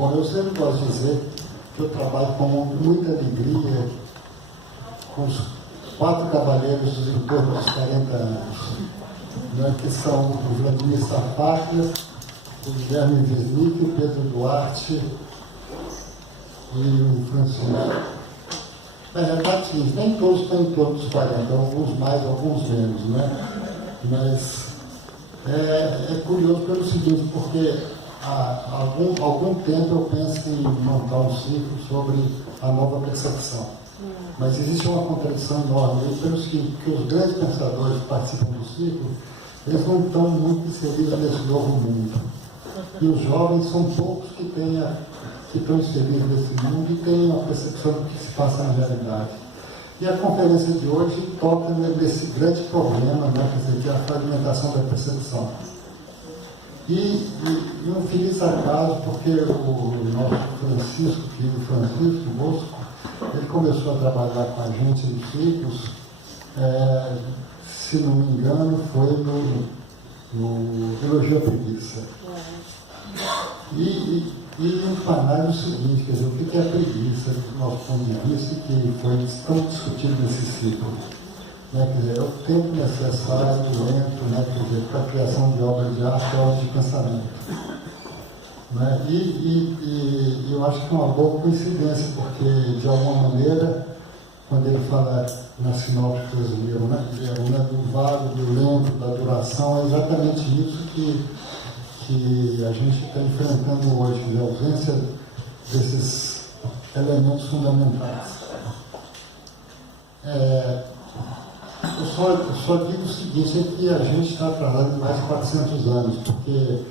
Bom, eu sempre gosto de dizer que eu trabalho com muita alegria com os 4 cavaleiros dos em torno dos 40 anos, né, que são o Vladimir Safatlia, o Guilherme Wisnik, o Pedro Duarte e o Francisco. Na realidade, nem todos estão em torno dos 40, alguns mais, alguns menos, né? Mas é curioso pelo seguinte, porque há algum tempo eu penso em montar um ciclo sobre a nova percepção. Mas existe uma contradição enorme pelo seguinte, porque os grandes pensadores que participam do ciclo, eles não estão muito inseridos nesse novo mundo. E os jovens são poucos que estão inseridos nesse mundo e têm uma percepção do que se passa na realidade. E a conferência de hoje toca nesse grande problema, né, quer dizer, que é a fragmentação da percepção. E um feliz acaso, porque o nosso Francisco, filho Francisco Bosco, ele começou a trabalhar com a gente em ciclos, se não me engano, foi no Elogio à Preguiça. E empanar o seguinte, quer dizer, o que é a preguiça do nosso ponto de vista, que foi tão discutido nesse ciclo. Né? Quer dizer, é o tempo necessário, lento, né? Quer dizer, para a criação de obras de arte, obras de pensamento. Né? E eu acho que é uma boa coincidência, porque, de alguma maneira, quando ele fala na sinopse que vocês viram, né? Do vago, do lento, da duração, é exatamente isso que a gente está enfrentando hoje, a ausência desses elementos fundamentais. Eu só digo o seguinte, é que a gente está atrasado em mais de 400 anos, porque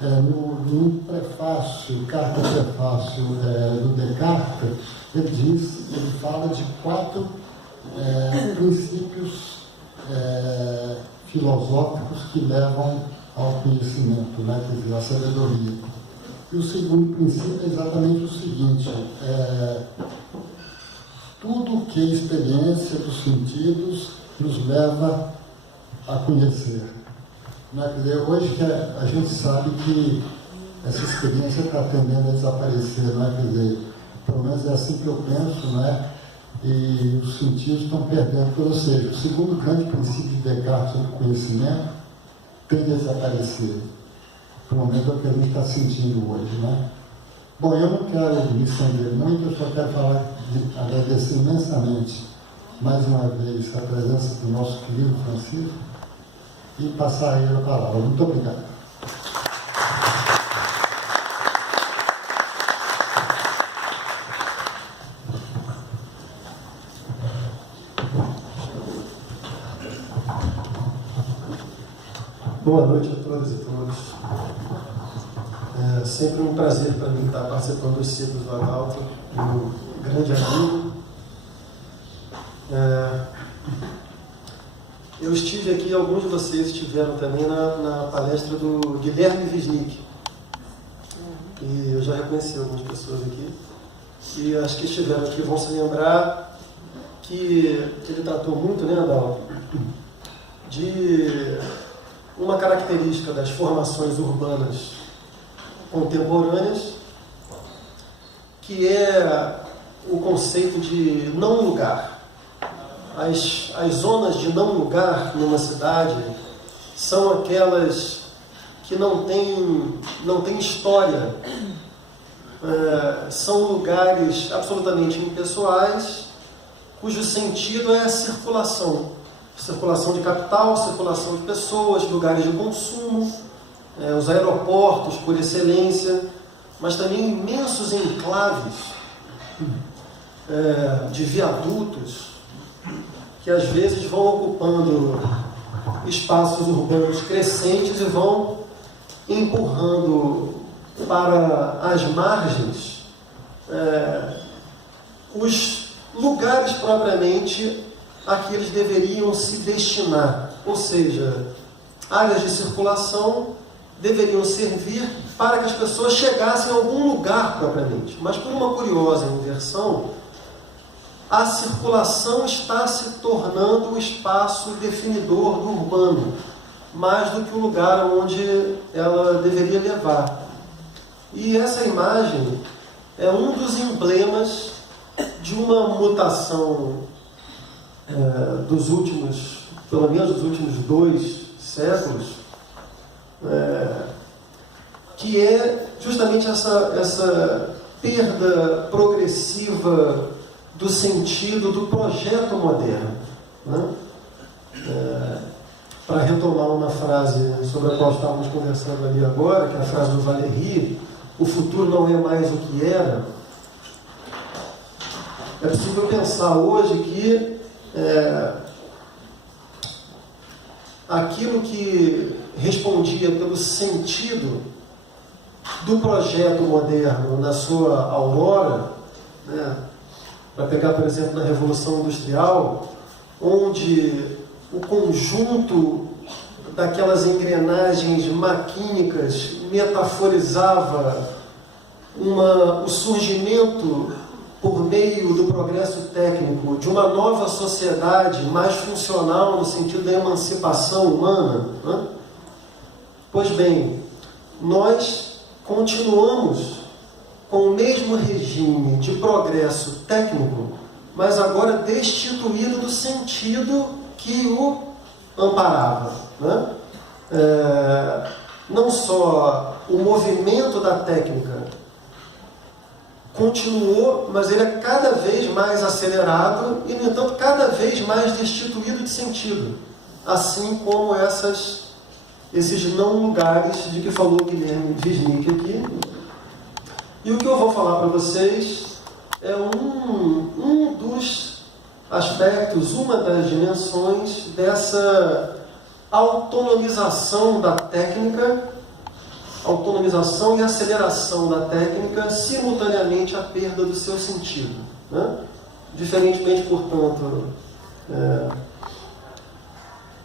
no prefácio, carta prefácio do Descartes, ele fala de 4 princípios filosóficos que levam ao conhecimento, né, quer dizer, à sabedoria. E o segundo princípio é exatamente o seguinte, tudo que a experiência dos sentidos nos leva a conhecer. Né? Quer dizer, hoje que a gente sabe que essa experiência está tendendo a desaparecer, né? Quer dizer, pelo menos é assim que eu penso, né? E os sentidos estão perdendo, ou seja, o segundo grande princípio de Descartes sobre o conhecimento tende a desaparecer. Pelo menos é o que a gente está sentindo hoje, né? Bom, eu não quero me estender muito, eu só quero agradecer imensamente, mais uma vez, a presença do nosso querido Francisco e passar a ele a palavra. Muito obrigado. Boa noite a todas e todos. É sempre um prazer para mim estar participando dos ciclos do Adalto, meu grande amigo. Eu estive aqui, alguns de vocês estiveram também na palestra do Guilherme Wisnik. E eu já reconheci algumas pessoas aqui. E as que estiveram aqui vão se lembrar que ele tratou muito, né, Adalto, de uma característica das formações urbanas contemporâneas, que é o conceito de não lugar. As zonas de não lugar numa cidade são aquelas que não têm história, são lugares absolutamente impessoais, cujo sentido é a circulação de capital, circulação de pessoas, lugares de consumo, os aeroportos por excelência, mas também imensos enclaves de viadutos que às vezes vão ocupando espaços urbanos crescentes e vão empurrando para as margens os lugares propriamente a que eles deveriam se destinar, ou seja, áreas de circulação deveriam servir para que as pessoas chegassem a algum lugar propriamente. Mas por uma curiosa inversão, a circulação está se tornando o espaço definidor do urbano, mais do que o lugar onde ela deveria levar. E essa imagem é um dos emblemas de uma mutação dos últimos, pelo menos dos últimos 2 séculos, que é justamente essa perda progressiva do sentido do projeto moderno, né? Para retomar uma frase sobre a qual estávamos conversando ali agora, que é a frase do Valéry, o futuro não é mais o que era. É possível pensar hoje que aquilo que respondia pelo sentido do projeto moderno na sua aurora, né, para pegar, por exemplo, na Revolução Industrial, onde o conjunto daquelas engrenagens maquínicas metaforizava o surgimento, por meio do progresso técnico, de uma nova sociedade mais funcional no sentido da emancipação humana, né? Pois bem, nós continuamos com o mesmo regime de progresso técnico, mas agora destituído do sentido que o amparava, né? Não só o movimento da técnica continuou, mas ele é cada vez mais acelerado e, no entanto, cada vez mais destituído de sentido, assim como esses não lugares de que falou Guilherme Wisnik aqui. E o que eu vou falar para vocês é um dos aspectos, uma das dimensões dessa autonomização da técnica, autonomização e aceleração da técnica, simultaneamente à perda do seu sentido, né? Diferentemente, portanto,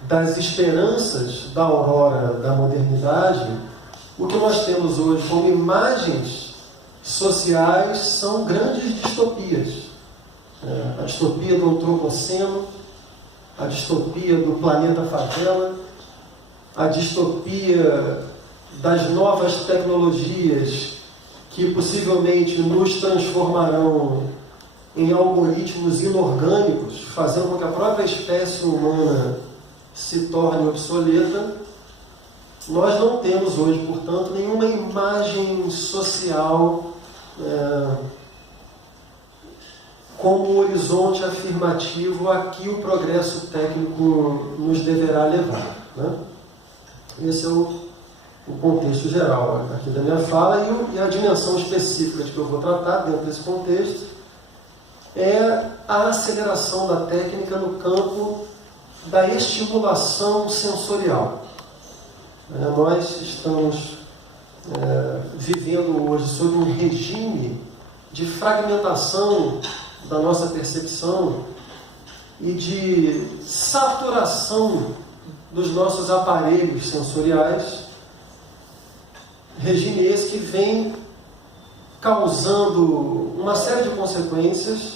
das esperanças da aurora da modernidade, o que nós temos hoje como imagens sociais são grandes distopias. A distopia do antropoceno, a distopia do planeta favela, a distopia das novas tecnologias que possivelmente nos transformarão em algoritmos inorgânicos, fazendo com que a própria espécie humana se torne obsoleta. Nós não temos hoje, portanto, nenhuma imagem social como horizonte afirmativo a que o progresso técnico nos deverá levar, né? Esse é o contexto geral aqui da minha fala, e a dimensão específica de que eu vou tratar dentro desse contexto é a aceleração da técnica no campo da estimulação sensorial. Nós estamos vivendo hoje sob um regime de fragmentação da nossa percepção e de saturação dos nossos aparelhos sensoriais, regime esse que vem causando uma série de consequências,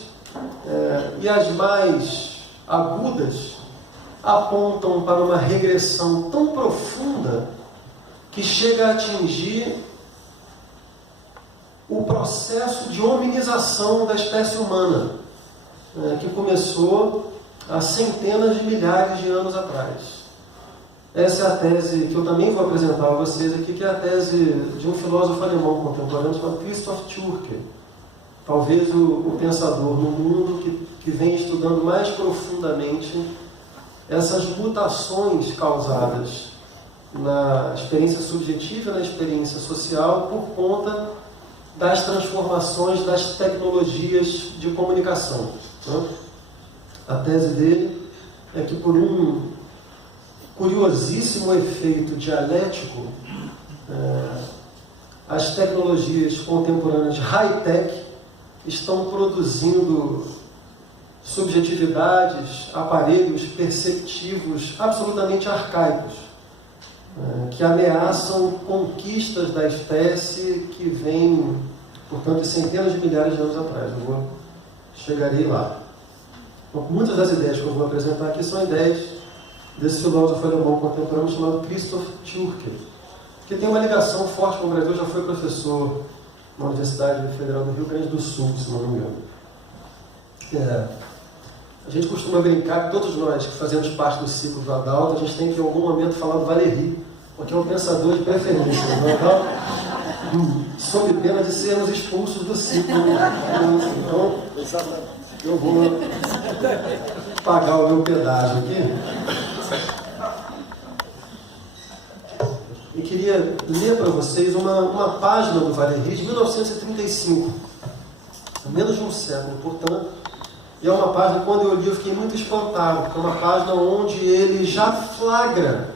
e as mais agudas apontam para uma regressão tão profunda que chega a atingir o processo de hominização da espécie humana, que começou há centenas de milhares de anos atrás. Essa é a tese que eu também vou apresentar a vocês aqui, que é a tese de um filósofo alemão contemporâneo chamado Christoph Tschurke. Talvez o pensador no mundo que vem estudando mais profundamente essas mutações causadas na experiência subjetiva e na experiência social por conta das transformações das tecnologias de comunicação, né? A tese dele é que, por um curiosíssimo efeito dialético, as tecnologias contemporâneas high-tech estão produzindo subjetividades, aparelhos perceptivos absolutamente arcaicos, que ameaçam conquistas da espécie que vêm, portanto, de centenas de milhares de anos atrás. Chegarei lá. Então, muitas das ideias que eu vou apresentar aqui são ideias desse filósofo alemão contemporâneo chamado Christoph Tschurke. que tem uma ligação forte com o Brasil, já foi professor na Universidade Federal do Rio Grande do Sul, se não me engano. A gente costuma brincar que todos nós que fazemos parte do ciclo do Adalto, a gente tem que em algum momento falar do Valéry, porque é um pensador de preferência. O Adalto, sob pena de sermos expulsos do ciclo. Então, eu vou pagar o meu pedágio aqui. E queria ler para vocês uma página do Valéry de 1935, menos de um século, portanto. E é uma página, quando eu li, eu fiquei muito espantado, porque é uma página onde ele já flagra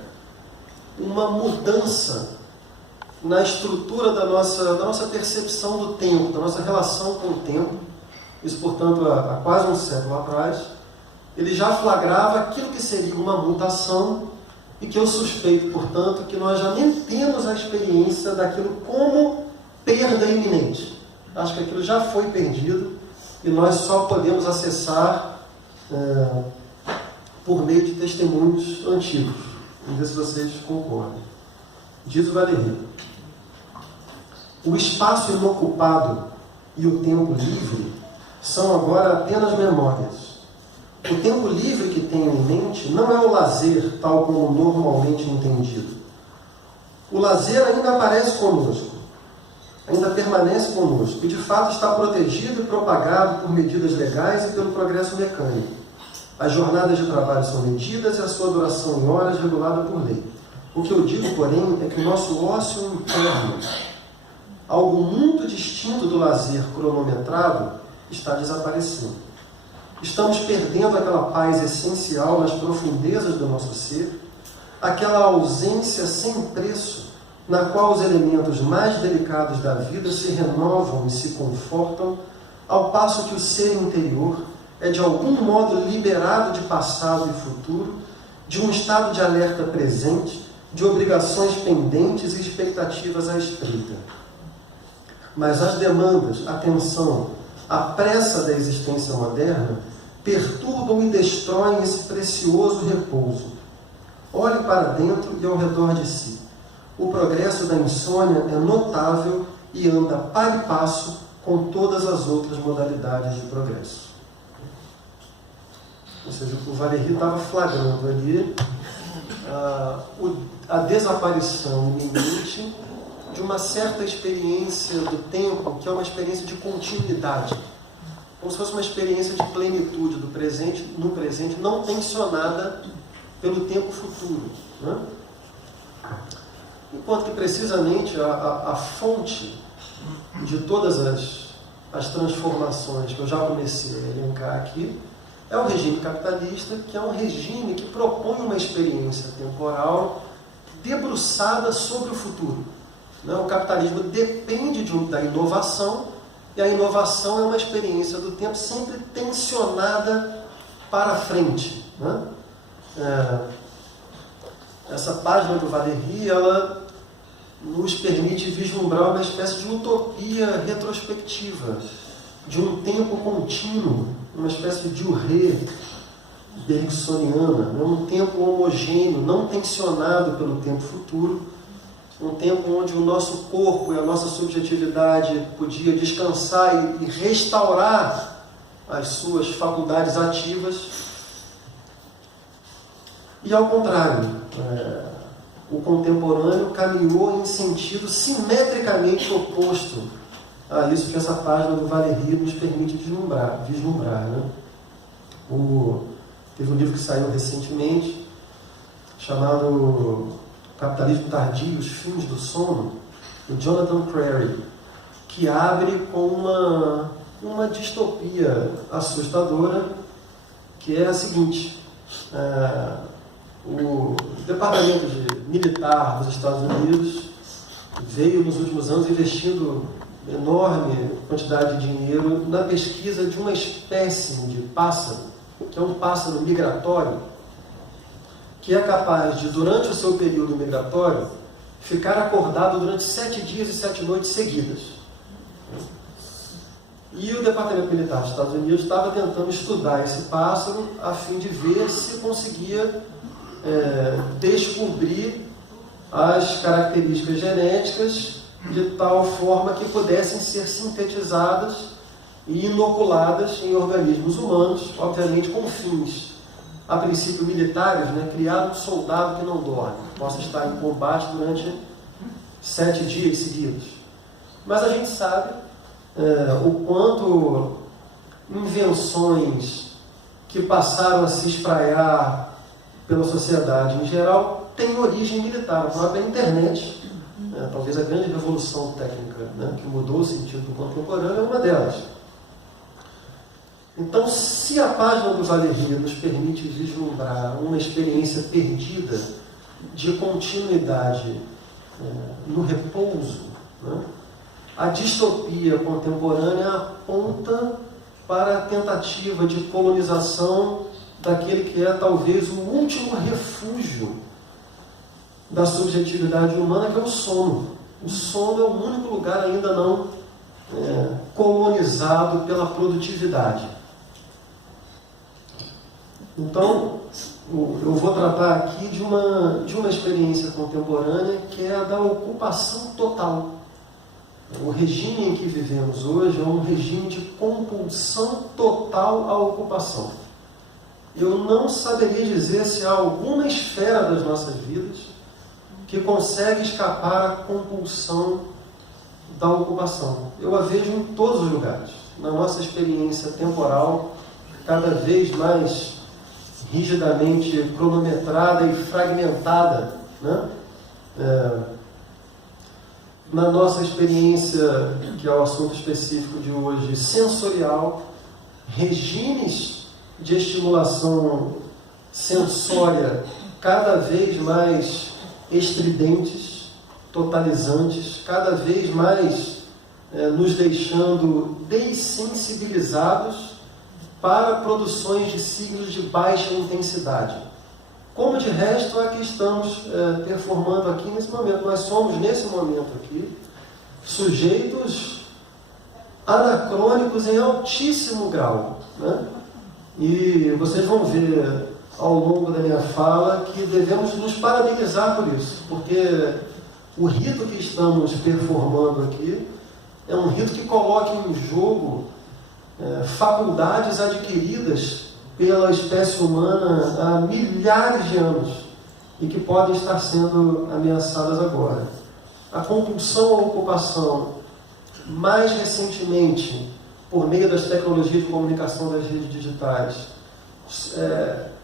uma mudança na estrutura da nossa percepção do tempo, da nossa relação com o tempo. Isso, portanto, há quase um século atrás. Ele já flagrava aquilo que seria uma mutação e que eu suspeito, portanto, que nós já nem temos a experiência daquilo como perda iminente. Acho que aquilo já foi perdido e nós só podemos acessar por meio de testemunhos antigos. Vamos ver se vocês concordam. Diz o Valéry: o espaço inocupado e o tempo livre são agora apenas memórias. O tempo livre que tenho em mente não é o lazer tal como normalmente entendido. O lazer ainda aparece conosco, ainda permanece conosco, e de fato está protegido e propagado por medidas legais e pelo progresso mecânico. As jornadas de trabalho são medidas e a sua duração em horas regulada por lei. O que eu digo, porém, é que o nosso ócio interno, algo muito distinto do lazer cronometrado, está desaparecendo. Estamos perdendo aquela paz essencial nas profundezas do nosso ser, aquela ausência sem preço, na qual os elementos mais delicados da vida se renovam e se confortam, ao passo que o ser interior é de algum modo liberado de passado e futuro, de um estado de alerta presente, de obrigações pendentes e expectativas à espreita. Mas as demandas, a tensão, a pressa da existência moderna perturbam e destroem esse precioso repouso. Olhe para dentro e ao redor de si. O progresso da insônia é notável e anda par e passo com todas as outras modalidades de progresso. Ou seja, o Valéry estava flagrando ali a desaparição iminente de uma certa experiência do tempo, que é uma experiência de continuidade. Como se fosse uma experiência de plenitude do presente, no presente, não tensionada pelo tempo futuro. Né? Enquanto que, precisamente, a fonte de todas as transformações que eu já comecei a elencar aqui é o regime capitalista, que é um regime que propõe uma experiência temporal debruçada sobre o futuro. Né? O capitalismo depende da inovação, e a inovação é uma experiência do tempo sempre tensionada para frente. Né? Essa página do Valéry, ela nos permite vislumbrar uma espécie de utopia retrospectiva, de um tempo contínuo, uma espécie de durée bergsoniana, né? Um tempo homogêneo, não tensionado pelo tempo futuro, um tempo onde o nosso corpo e a nossa subjetividade podia descansar e restaurar as suas faculdades ativas. E ao contrário, o contemporâneo caminhou em sentido simetricamente oposto a isso que essa página do Valéry nos permite vislumbrar. Né? Teve um livro que saiu recentemente, chamado Capitalismo Tardio, Os Fins do Sono, do Jonathan Crary, que abre com uma distopia assustadora, que é a seguinte: o Departamento Militar dos Estados Unidos veio nos últimos anos investindo enorme quantidade de dinheiro na pesquisa de uma espécie de pássaro, que é um pássaro migratório, que é capaz de, durante o seu período migratório, ficar acordado durante 7 dias e 7 noites seguidas. E o Departamento Militar dos Estados Unidos estava tentando estudar esse pássaro a fim de ver se conseguia descobrir as características genéticas de tal forma que pudessem ser sintetizadas e inoculadas em organismos humanos, obviamente com fins, a princípio militares, né? Criar um soldado que não dorme, possa estar em combate durante 7 dias seguidos. Mas a gente sabe o quanto invenções que passaram a se espraiar pela sociedade em geral têm origem militar. A própria internet, talvez a grande revolução técnica, né, que mudou o sentido do contemporâneo, é uma delas. Então, se a página do Valéry nos permite vislumbrar uma experiência perdida de continuidade no repouso, né, a distopia contemporânea aponta para a tentativa de colonização daquele que é talvez o último refúgio da subjetividade humana, que é o sono. O sono é o único lugar ainda não colonizado pela produtividade. Então, eu vou tratar aqui de uma experiência contemporânea que é a da ocupação total. O regime em que vivemos hoje é um regime de compulsão total à ocupação. Eu não saberia dizer se há alguma esfera das nossas vidas que consegue escapar à compulsão da ocupação. Eu a vejo em todos os lugares. Na nossa experiência temporal, cada vez mais rigidamente cronometrada e fragmentada, né? Na nossa experiência, que é o assunto específico de hoje, sensorial, regimes de estimulação sensória cada vez mais estridentes, totalizantes, cada vez mais nos deixando dessensibilizados para produções de signos de baixa intensidade. Como de resto é que estamos performando aqui nesse momento. Nós somos, nesse momento aqui, sujeitos anacrônicos em altíssimo grau, né? E vocês vão ver ao longo da minha fala que devemos nos parabenizar por isso, porque o rito que estamos performando aqui é um rito que coloca em jogo faculdades adquiridas pela espécie humana há milhares de anos e que podem estar sendo ameaçadas agora. A compulsão à ocupação, mais recentemente, por meio das tecnologias de comunicação das redes digitais,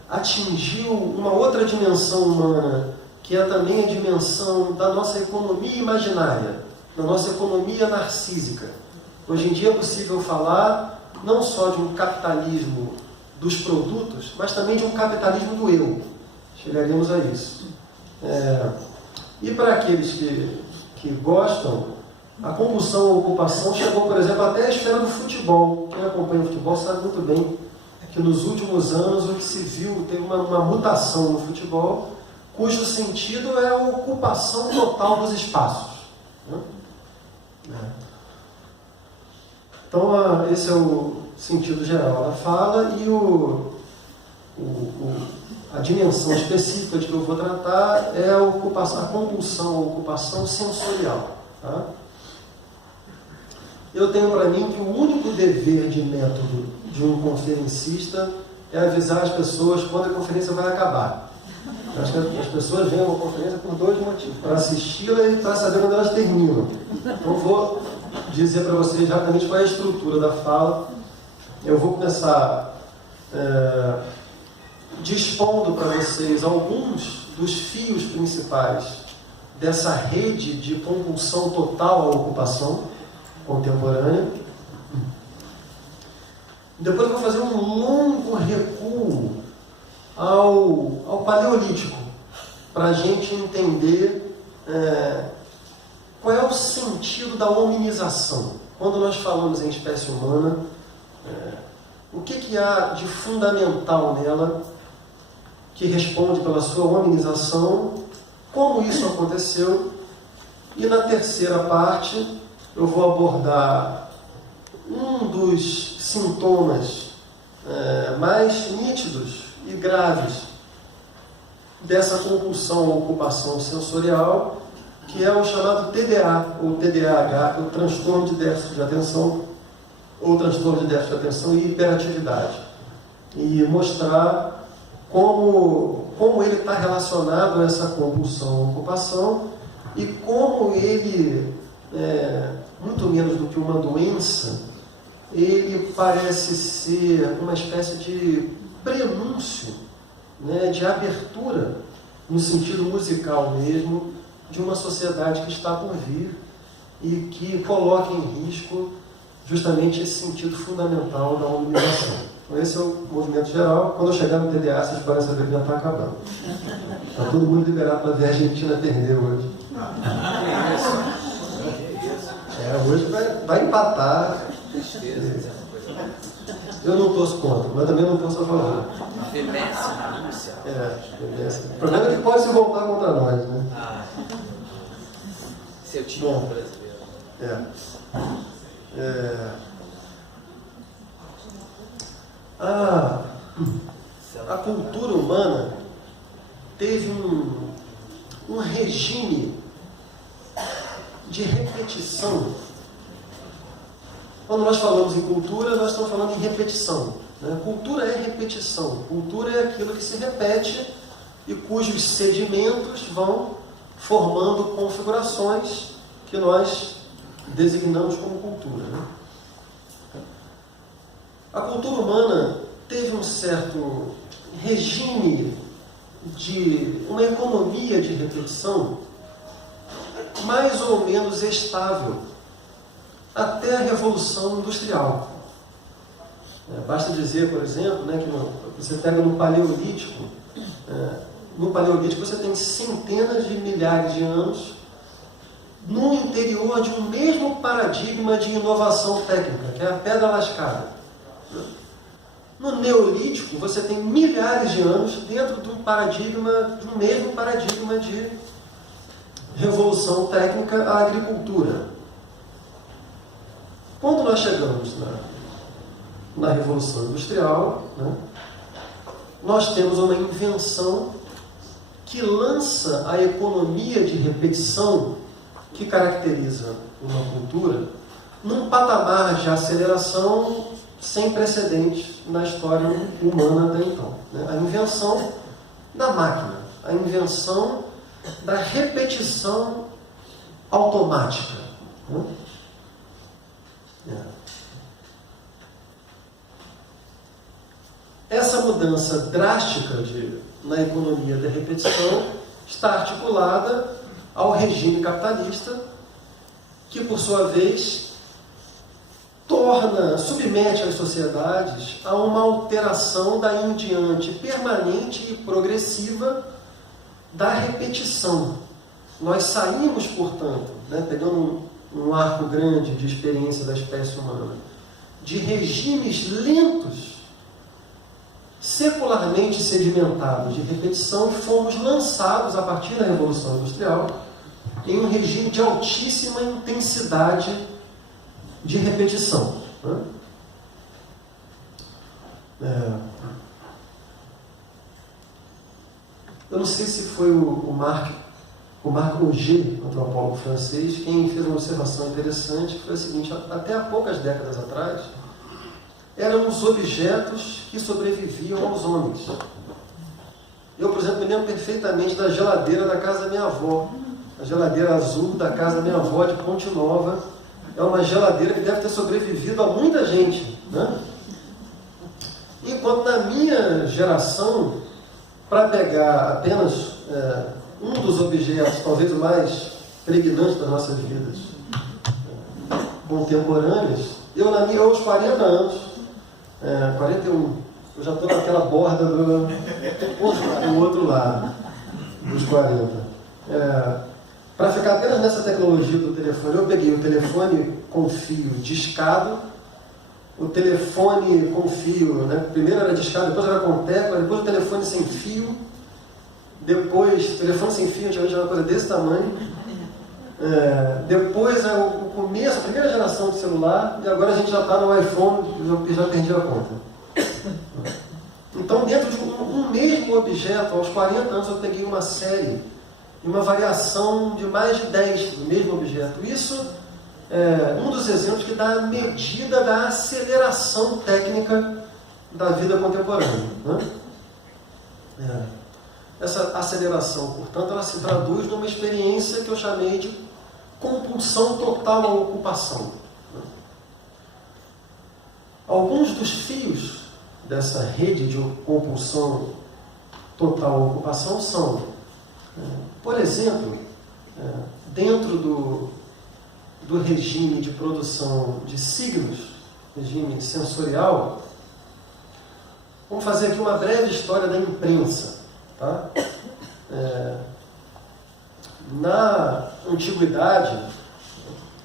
atingiu uma outra dimensão humana, que é também a dimensão da nossa economia imaginária, da nossa economia narcísica. Hoje em dia é possível falar não só de um capitalismo dos produtos, mas também de um capitalismo do eu. Chegaremos a isso. E para aqueles que gostam, a compulsão à ocupação chegou, por exemplo, até a esfera do futebol. Quem acompanha o futebol sabe muito bem que nos últimos anos o que se viu teve uma mutação no futebol, cujo sentido é a ocupação total dos espaços, né? Então, esse é o sentido geral da fala, e a dimensão específica de que eu vou tratar é a compulsão, a ocupação sensorial. Tá? Eu tenho para mim que o único dever de método de um conferencista é avisar as pessoas quando a conferência vai acabar. Acho que as pessoas vêm a uma conferência por 2 motivos: para assisti-la e para saber quando elas terminam. Então, vou dizer para vocês exatamente qual é a estrutura da fala. Eu vou começar dispondo para vocês alguns dos fios principais dessa rede de compulsão total à ocupação contemporânea. Depois eu vou fazer um longo recuo ao Paleolítico, para a gente entender qual é o sentido da hominização. Quando nós falamos em espécie humana, o que há de fundamental nela que responde pela sua hominização, como isso aconteceu, e na terceira parte eu vou abordar um dos sintomas mais nítidos e graves dessa compulsão ou ocupação sensorial, que é o chamado TDA, ou TDAH, que é o transtorno de déficit de atenção, ou transtorno de déficit de atenção e hiperatividade. E mostrar como ele está relacionado a essa compulsão ou ocupação e como ele, muito menos do que uma doença, ele parece ser uma espécie de prenúncio, né, de abertura, no sentido musical mesmo, de uma sociedade que está por vir e que coloca em risco justamente esse sentido fundamental da humanização. Então, esse é o movimento geral. Quando eu chegar no TDA, vocês podem saber que já está acabando. Está todo mundo liberado para ver a Argentina perder hoje. Hoje vai empatar. Eu não torço contra, mas também não torço a favor. Veemência na Rússia. Veemência. O problema é que pode se voltar contra nós, né? Seu time brasileiro. A cultura humana teve um regime de repetição. Quando nós falamos em cultura, nós estamos falando em repetição, né? Cultura é repetição. Cultura é aquilo que se repete e cujos sedimentos vão formando configurações que nós designamos como cultura, né? A cultura humana teve um certo regime de uma economia de repetição mais ou menos estável até a Revolução Industrial. Basta dizer, por exemplo, né, que você pega no Paleolítico, você tem centenas de milhares de anos no interior de um mesmo paradigma de inovação técnica, que é a pedra lascada. No Neolítico, você tem milhares de anos dentro de um mesmo paradigma de revolução técnica à agricultura. Quando nós chegamos na Revolução Industrial, né, nós temos uma invenção que lança a economia de repetição que caracteriza uma cultura num patamar de aceleração sem precedentes na história humana até então, né? A invenção da máquina, a invenção da repetição automática, né? Essa mudança drástica na economia da repetição está articulada ao regime capitalista, que por sua vez submete as sociedades a uma alteração daí em diante permanente e progressiva da repetição. Nós saímos, portanto, né, pegando um arco grande de experiência da espécie humana, de regimes lentos, secularmente sedimentados de repetição, e fomos lançados, a partir da Revolução Industrial, em um regime de altíssima intensidade de repetição, né? Eu não sei se foi o Marc Auger, antropólogo francês, quem fez uma observação interessante, que foi a seguinte: até há poucas décadas atrás, eram os objetos que sobreviviam aos homens. Eu, por exemplo, me lembro perfeitamente da geladeira da casa da minha avó, a geladeira azul da casa da minha avó de Ponte Nova. É uma geladeira que deve ter sobrevivido a muita gente, né? Enquanto na minha geração, para pegar apenas um dos objetos, talvez o mais pregnante das nossas vidas contemporâneas, eu aos 40 anos, 41, eu já estou naquela borda do outro lado dos 40. Para ficar apenas nessa tecnologia do telefone, eu peguei o telefone com fio discado, o telefone com fio, né? Primeiro era discado, depois era com tecla, depois o telefone sem fio, depois o telefone sem fio, antigamente era uma coisa desse tamanho, depois o começo, a primeira geração de celular, e agora a gente já está no iPhone, já perdi a conta. Então, dentro de um mesmo mesmo objeto, aos 40 anos eu peguei uma série, uma variação de mais de 10 do mesmo objeto. Isso é um dos exemplos que dá a medida da aceleração técnica da vida contemporânea, né? Essa aceleração, portanto, ela se traduz numa experiência que eu chamei de compulsão total à ocupação. Alguns dos fios dessa rede de compulsão total à ocupação são, por exemplo, dentro do regime de produção de signos, regime sensorial, vamos fazer aqui uma breve história da imprensa. Tá? Na antiguidade,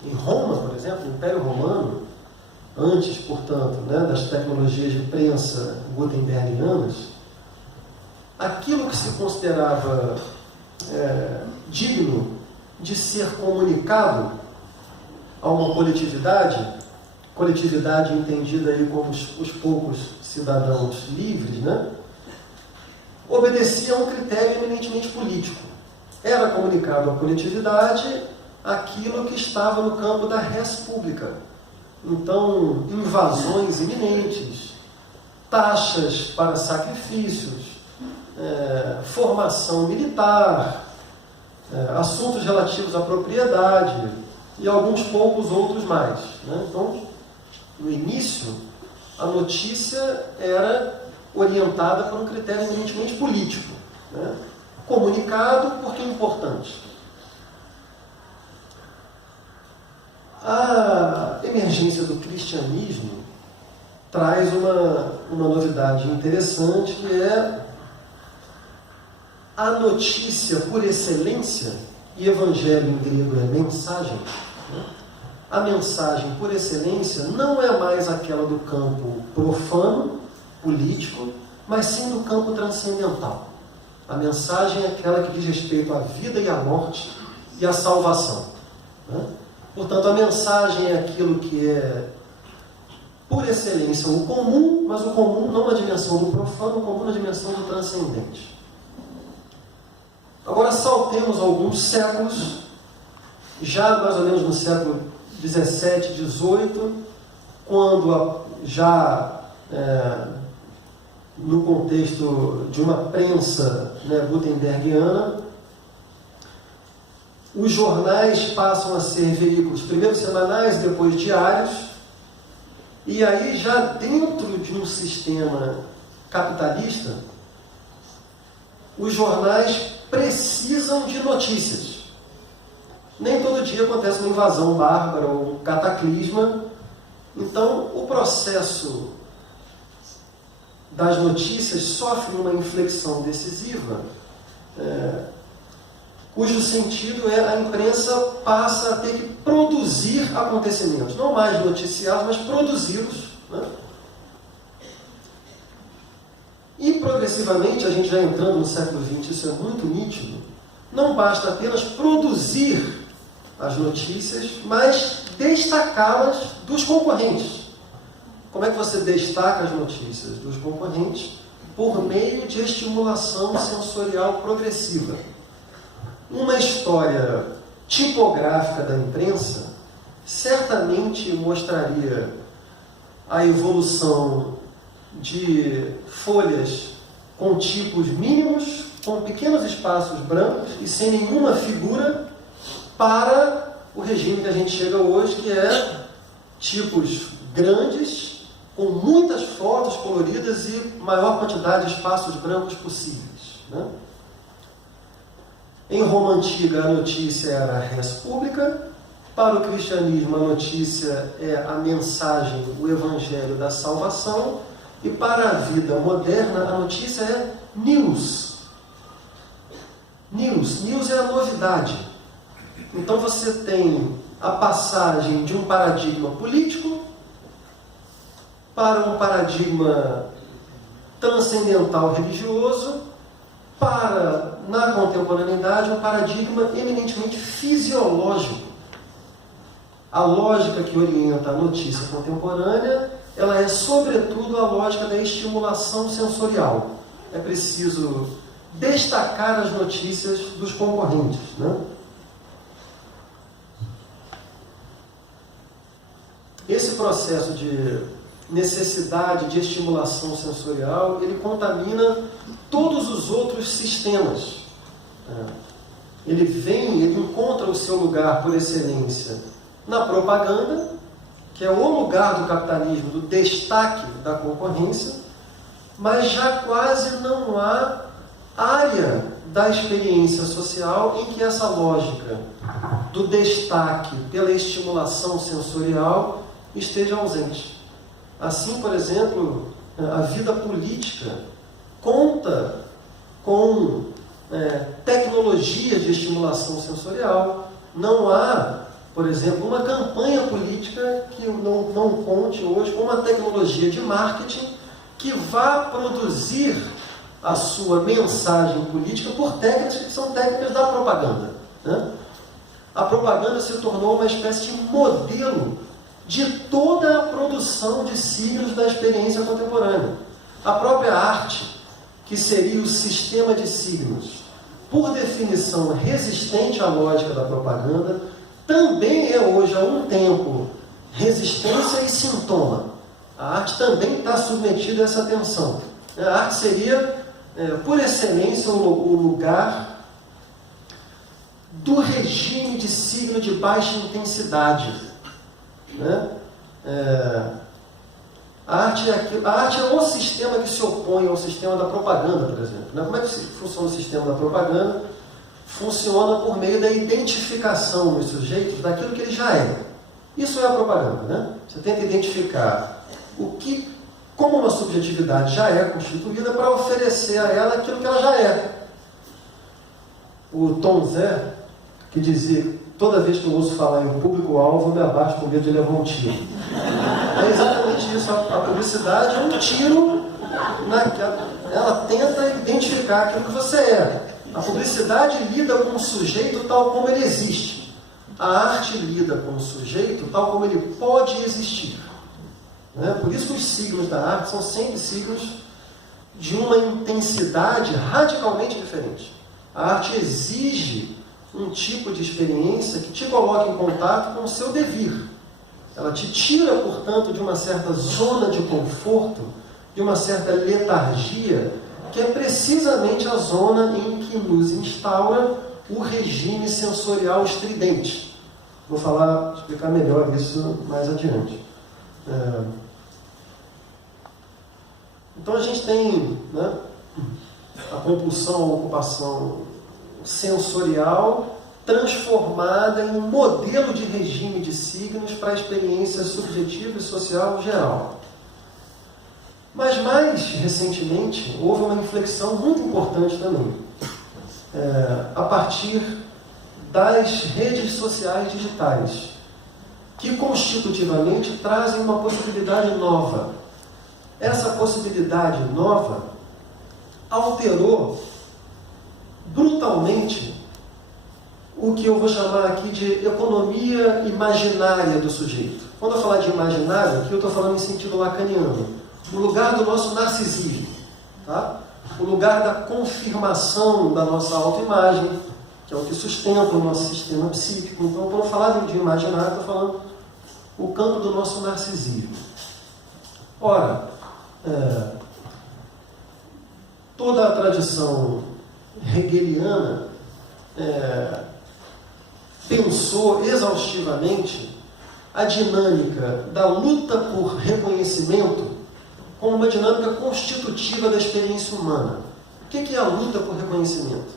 em Roma, por exemplo, no Império Romano, antes, portanto, das tecnologias de imprensa gutenbergianas, aquilo que se considerava digno de ser comunicado a uma coletividade entendida aí como os poucos cidadãos livres, obedecia a um critério eminentemente político. Era comunicado à coletividade aquilo que estava no campo da res pública. Então, invasões iminentes, taxas para sacrifícios, formação militar, assuntos relativos à propriedade e alguns poucos outros mais. Então, no início, a notícia era orientada por um critério eminentemente político. Comunicado porque é importante. A emergência do cristianismo traz uma novidade interessante, que é a notícia por excelência, e evangelho em grego é mensagem. A mensagem por excelência não é mais aquela do campo profano, político, mas sim do campo transcendental. A mensagem é aquela que diz respeito à vida e à morte e à salvação. Portanto, a mensagem é aquilo que é, por excelência, o comum, mas o comum não na dimensão do profano, o comum na dimensão do transcendente. Agora, saltemos alguns séculos, já mais ou menos no século 17, 18, quando no contexto de uma prensa gutenbergiana, os jornais passam a ser veículos, primeiro semanais, depois diários, e aí já dentro de um sistema capitalista, os jornais precisam de notícias. Nem todo dia acontece uma invasão bárbara ou um cataclisma, então o processo das notícias sofre uma inflexão decisiva, cujo sentido é a imprensa passa a ter que produzir acontecimentos, não mais noticiá-los, mas produzi-los. E progressivamente, a gente já entrando no século XX, isso é muito nítido, não basta apenas produzir as notícias, mas destacá-las dos concorrentes. Como é que você destaca as notícias dos concorrentes? Por meio de estimulação sensorial progressiva. Uma história tipográfica da imprensa certamente mostraria a evolução de folhas com tipos mínimos, com pequenos espaços brancos e sem nenhuma figura, para o regime que a gente chega hoje, que é tipos grandes, com muitas fotos coloridas e maior quantidade de espaços brancos possíveis. Em Roma Antiga, a notícia era a res pública. Para o cristianismo, a notícia é a mensagem, o evangelho da salvação. E para a vida moderna, a notícia é news. News é a novidade. Então você tem a passagem de um paradigma político para um paradigma transcendental religioso, para, na contemporaneidade, um paradigma eminentemente fisiológico. A lógica que orienta a notícia contemporânea, ela é, sobretudo, a lógica da estimulação sensorial. é preciso destacar as notícias dos concorrentes, né? Esse processo de necessidade de estimulação sensorial, ele contamina todos os outros sistemas. Ele encontra o seu lugar por excelência na propaganda, que é o lugar do capitalismo, do destaque da concorrência, mas já quase não há área da experiência social em que essa lógica do destaque pela estimulação sensorial esteja ausente. Assim, por exemplo, a vida política conta com tecnologias de estimulação sensorial. Não há, por exemplo, uma campanha política que não conte hoje com uma tecnologia de marketing que vá produzir a sua mensagem política por técnicas que são técnicas da propaganda, né? A propaganda se tornou uma espécie de modelo de toda a produção de signos da experiência contemporânea. A própria arte, que seria o sistema de signos, por definição resistente à lógica da propaganda, também é hoje, há um tempo, resistência e sintoma. A arte também está submetida a essa tensão. A arte seria, por excelência, o lugar do regime de signo de baixa intensidade. Né? A arte é o sistema que se opõe ao sistema da propaganda, por exemplo. Né? Como é que funciona o sistema da propaganda? Funciona por meio da identificação dos sujeitos daquilo que ele já é. Isso é a propaganda, né? Você tenta identificar como uma subjetividade já é constituída para oferecer a ela aquilo que ela já é. O Tom Zé, que dizia: toda vez que eu ouço falar em um público-alvo, eu me abaixo com medo de levar um tiro. É exatamente isso. A publicidade é um tiro ela tenta identificar aquilo que você é. A publicidade lida com o sujeito tal como ele existe. A arte lida com o sujeito tal como ele pode existir. Né? Por isso que os signos da arte são sempre signos de uma intensidade radicalmente diferente. A arte exige um tipo de experiência que te coloca em contato com o seu devir. Ela te tira, portanto, de uma certa zona de conforto, de uma certa letargia, que é precisamente a zona em que nos instaura o regime sensorial estridente. Vou explicar melhor isso mais adiante. Então a gente tem, né, a compulsão, a ocupação sensorial transformada em um modelo de regime de signos para a experiência subjetiva e social geral. Mas mais recentemente houve uma inflexão muito importante também, a partir das redes sociais digitais, que constitutivamente trazem uma possibilidade nova. Essa possibilidade nova alterou brutalmente o que eu vou chamar aqui de economia imaginária do sujeito. Quando eu falar de imaginário, aqui eu estou falando em sentido lacaniano. O lugar do nosso narcisismo, tá? O lugar da confirmação da nossa autoimagem, que é o que sustenta o nosso sistema psíquico. Então, quando eu falar de imaginário, estou falando o campo do nosso narcisismo. Ora, toda a tradição hegeliana pensou exaustivamente a dinâmica da luta por reconhecimento como uma dinâmica constitutiva da experiência humana. O que é a luta por reconhecimento?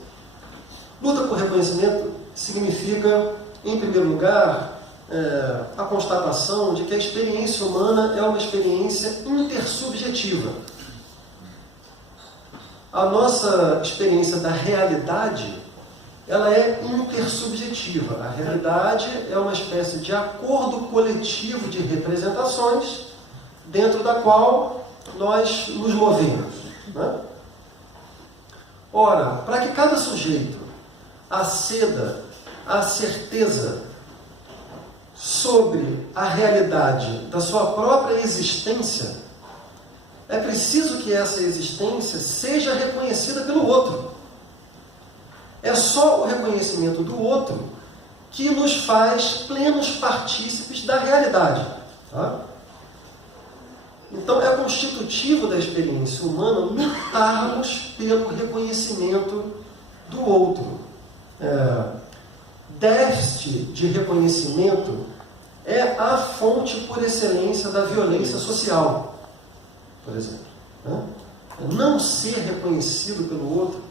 Luta por reconhecimento significa, em primeiro lugar, a constatação de que a experiência humana é uma experiência intersubjetiva. A nossa experiência da realidade, ela é intersubjetiva. A realidade é uma espécie de acordo coletivo de representações dentro da qual nós nos movemos, né? Ora, para que cada sujeito aceda à certeza sobre a realidade da sua própria existência, é preciso que essa existência seja reconhecida pelo outro. É só o reconhecimento do outro que nos faz plenos partícipes da realidade. Tá? Então, é constitutivo da experiência humana lutarmos pelo reconhecimento do outro. Déficit de reconhecimento é a fonte por excelência da violência social, por exemplo. Não ser reconhecido pelo outro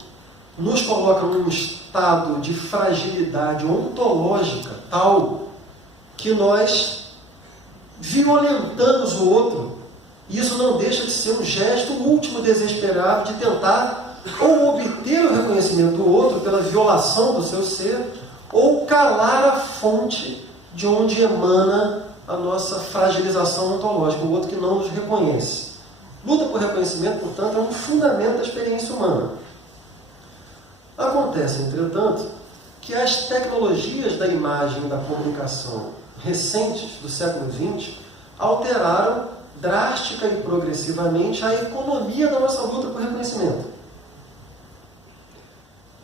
nos coloca num estado de fragilidade ontológica tal que nós violentamos o outro. E isso não deixa de ser um gesto último desesperado de tentar ou obter o reconhecimento do outro pela violação do seu ser, ou calar a fonte de onde emana a nossa fragilização ontológica, o outro que não nos reconhece. Luta por reconhecimento, portanto, é um fundamento da experiência humana. Acontece, entretanto, que as tecnologias da imagem e da comunicação recentes do século XX alteraram drástica e progressivamente a economia da nossa luta por reconhecimento.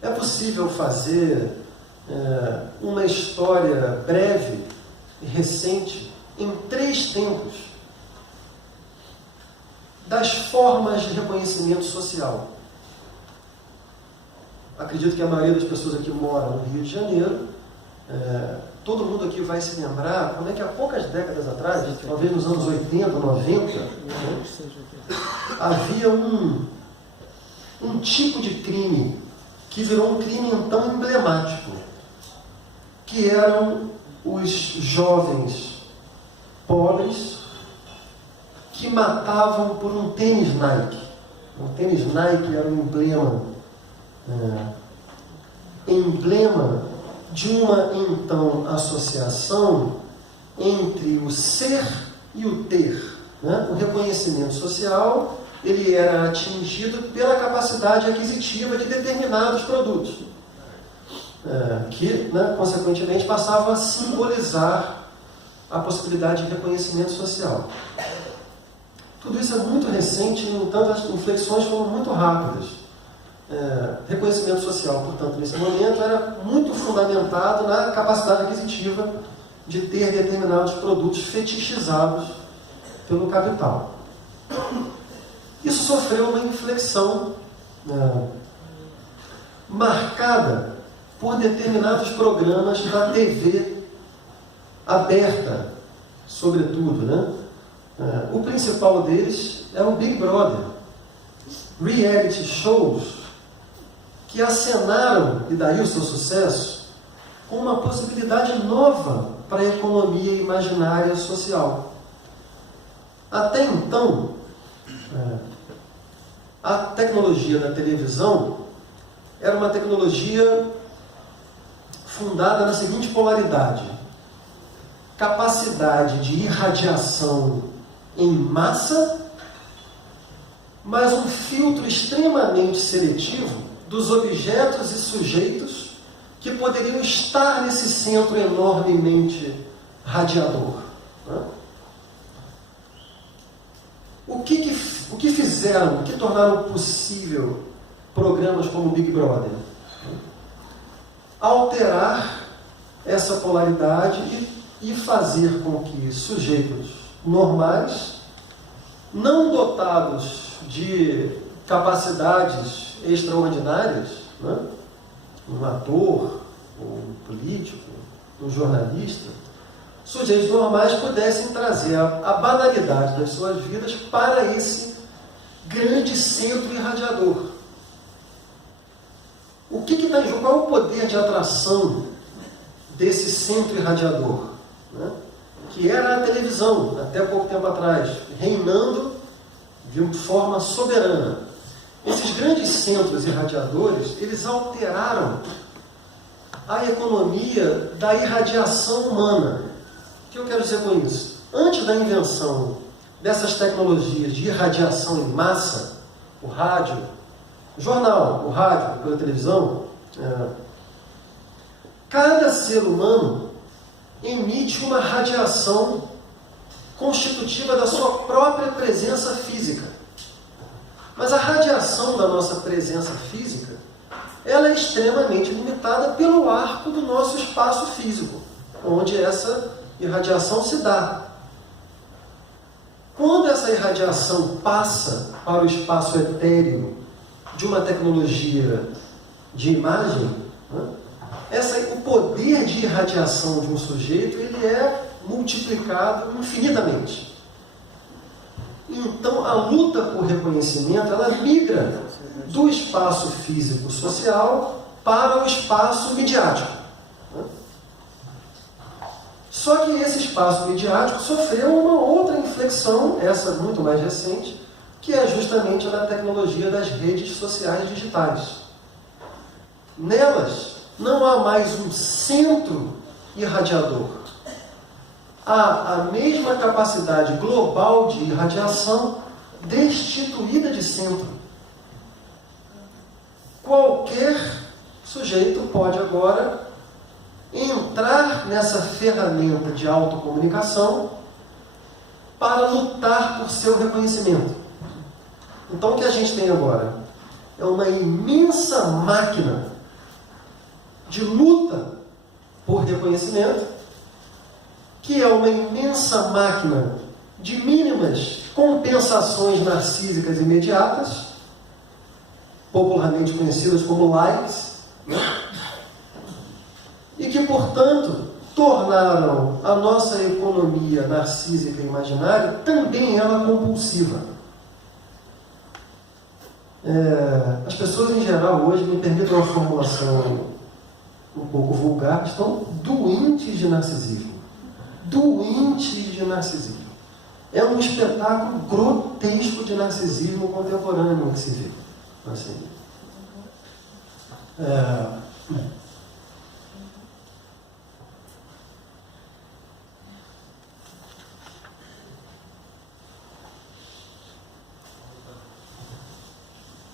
É possível fazer uma história breve e recente em 3 tempos das formas de reconhecimento social. Acredito que a maioria das pessoas aqui mora no Rio de Janeiro. Todo mundo aqui vai se lembrar como é que há poucas décadas atrás, talvez nos anos 80, 90, havia um tipo de crime que virou um crime então emblemático, que eram os jovens pobres que matavam por um tênis Nike. O tênis Nike era um emblema de uma, então, associação entre o ser e o ter. O reconhecimento social, ele era atingido pela capacidade aquisitiva de determinados produtos, que, consequentemente, passavam a simbolizar a possibilidade de reconhecimento social. Tudo isso é muito recente, no entanto, as inflexões foram muito rápidas. Reconhecimento social, portanto, nesse momento, era muito fundamentado na capacidade aquisitiva de ter determinados produtos fetichizados pelo capital. Isso sofreu uma inflexão marcada por determinados programas da TV aberta, sobretudo. O principal deles é o Big Brother. Reality shows que acenaram, e daí o seu sucesso, com uma possibilidade nova para a economia imaginária social. Até então, a tecnologia da televisão era uma tecnologia fundada na seguinte polaridade: capacidade de irradiação em massa, mas um filtro extremamente seletivo dos objetos e sujeitos que poderiam estar nesse centro enormemente radiador. O que fizeram, o que tornaram possível programas como Big Brother? Alterar essa polaridade e fazer com que sujeitos normais, não dotados de capacidades extraordinárias, um ator, um político, um jornalista, sujeitos normais pudessem trazer a banalidade das suas vidas para esse grande centro irradiador. O que está em jogo? Qual é o poder de atração desse centro irradiador? Que era a televisão, até pouco tempo atrás, reinando de forma soberana. Esses grandes centros irradiadores, eles alteraram a economia da irradiação humana. O que eu quero dizer com isso? Antes da invenção dessas tecnologias de irradiação em massa, o rádio, o jornal, o rádio, pela televisão, cada ser humano emite uma radiação constitutiva da sua própria presença física. Mas a radiação da nossa presença física, ela é extremamente limitada pelo arco do nosso espaço físico, onde essa irradiação se dá. Quando essa irradiação passa para o espaço etéreo de uma tecnologia de imagem, né, o poder de irradiação de um sujeito ele é multiplicado infinitamente. Então, a luta por reconhecimento, ela migra do espaço físico-social para o espaço midiático. Só que esse espaço midiático sofreu uma outra inflexão, essa muito mais recente, que é justamente a da tecnologia das redes sociais digitais. Nelas, não há mais um centro irradiador. Há a mesma capacidade global de irradiação destituída de centro. Qualquer sujeito pode agora entrar nessa ferramenta de autocomunicação para lutar por seu reconhecimento. Então o que a gente tem agora é uma imensa máquina de luta por reconhecimento, que é uma imensa máquina de mínimas compensações narcísicas imediatas, popularmente conhecidas como likes, né? E que, portanto, tornaram a nossa economia narcísica e imaginária também ela compulsiva. As pessoas em geral hoje, me permitam uma formulação um pouco vulgar, estão doentes de narcisismo. Doentes de narcisismo. É um espetáculo grotesco de narcisismo contemporâneo que se vê. Assim.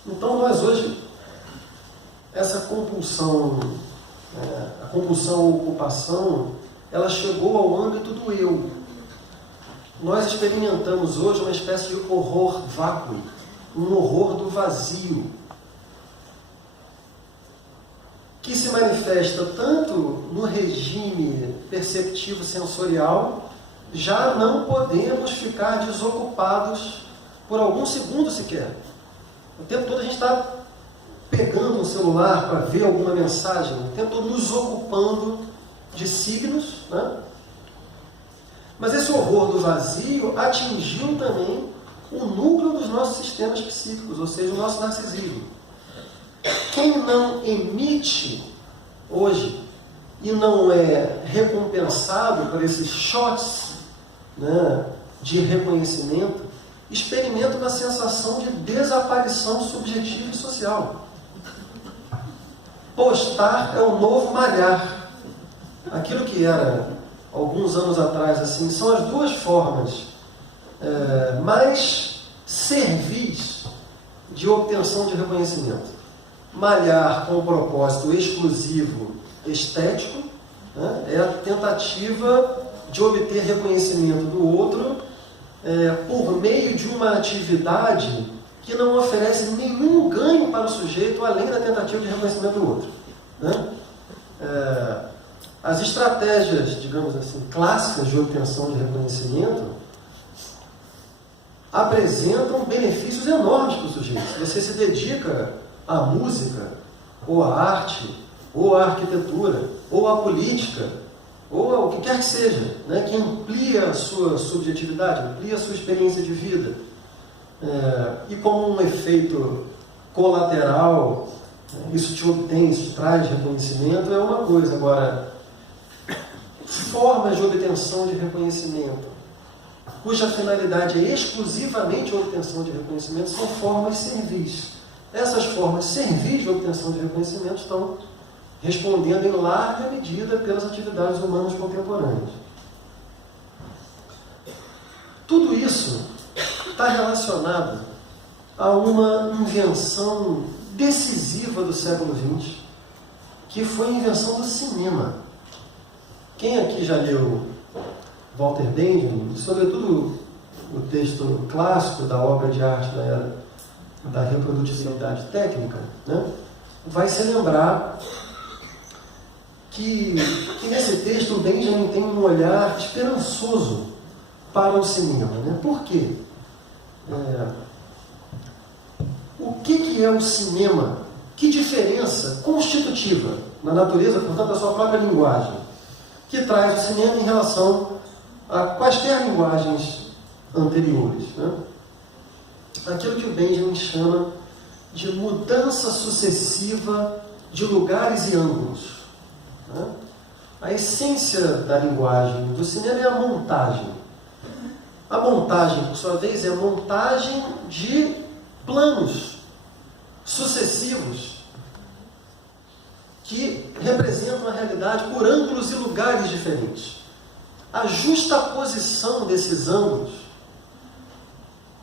Então nós hoje, essa compulsão, a compulsão à ocupação, ela chegou ao âmbito do eu. Nós experimentamos hoje uma espécie de horror vácuo, um horror do vazio, que se manifesta tanto no regime perceptivo sensorial, já não podemos ficar desocupados por algum segundo sequer. O tempo todo a gente está pegando um celular para ver alguma mensagem, o tempo todo nos ocupando de signos, né? Mas esse horror do vazio atingiu também o núcleo dos nossos sistemas psíquicos, ou seja, o nosso narcisismo. Quem não emite hoje e não é recompensado por esses shots, né, de reconhecimento, experimenta uma sensação de desaparição subjetiva e social. Postar é o novo malhar. Aquilo que era, alguns anos atrás, assim, são as duas formas mais servis de obtenção de reconhecimento. Malhar com o propósito exclusivo estético, né, é a tentativa de obter reconhecimento do outro por meio de uma atividade que não oferece nenhum ganho para o sujeito além da tentativa de reconhecimento do outro, né? As estratégias, digamos assim, clássicas de obtenção de reconhecimento apresentam benefícios enormes para o sujeito. Se você se dedica à música, ou à arte, ou à arquitetura, ou à política, ou ao que quer que seja, né, que amplia a sua subjetividade, amplia a sua experiência de vida, e como um efeito colateral, isso te obtém, isso te traz reconhecimento, é uma coisa. Agora, formas de obtenção de reconhecimento, cuja finalidade é exclusivamente a obtenção de reconhecimento, são formas servis. Essas formas servis de obtenção de reconhecimento estão respondendo em larga medida pelas atividades humanas contemporâneas. Tudo isso está relacionado a uma invenção decisiva do século XX, que foi a invenção do cinema. Quem aqui já leu Walter Benjamin, sobretudo o texto clássico da obra de arte da era da reprodutibilidade técnica, né, vai se lembrar que nesse texto o Benjamin tem um olhar esperançoso para o cinema. Né? Por quê? O que é o cinema? Que diferença constitutiva na natureza, portanto, da sua própria linguagem, que traz o cinema em relação a quaisquer linguagens anteriores? Né? Aquilo que o Benjamin chama de mudança sucessiva de lugares e ângulos. Né? A essência da linguagem do cinema é a montagem. A montagem, por sua vez, é a montagem de planos sucessivos que representam a realidade por ângulos e lugares diferentes. A justaposição desses ângulos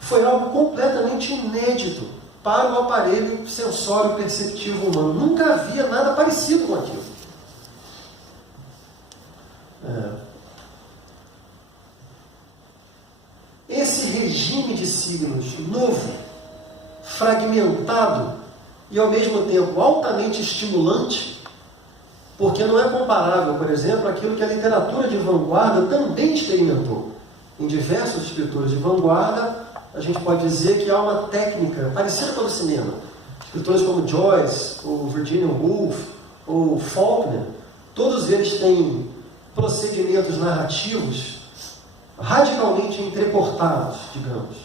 foi algo completamente inédito para o aparelho sensório perceptivo humano. Nunca havia nada parecido com aquilo. Esse regime de signos novo, fragmentado e ao mesmo tempo altamente estimulante, porque não é comparável, por exemplo, àquilo que a literatura de vanguarda também experimentou. Em diversos escritores de vanguarda, a gente pode dizer que há uma técnica parecida com a do cinema. Escritores como Joyce, ou Virginia Woolf, ou Faulkner, todos eles têm procedimentos narrativos radicalmente entrecortados, digamos.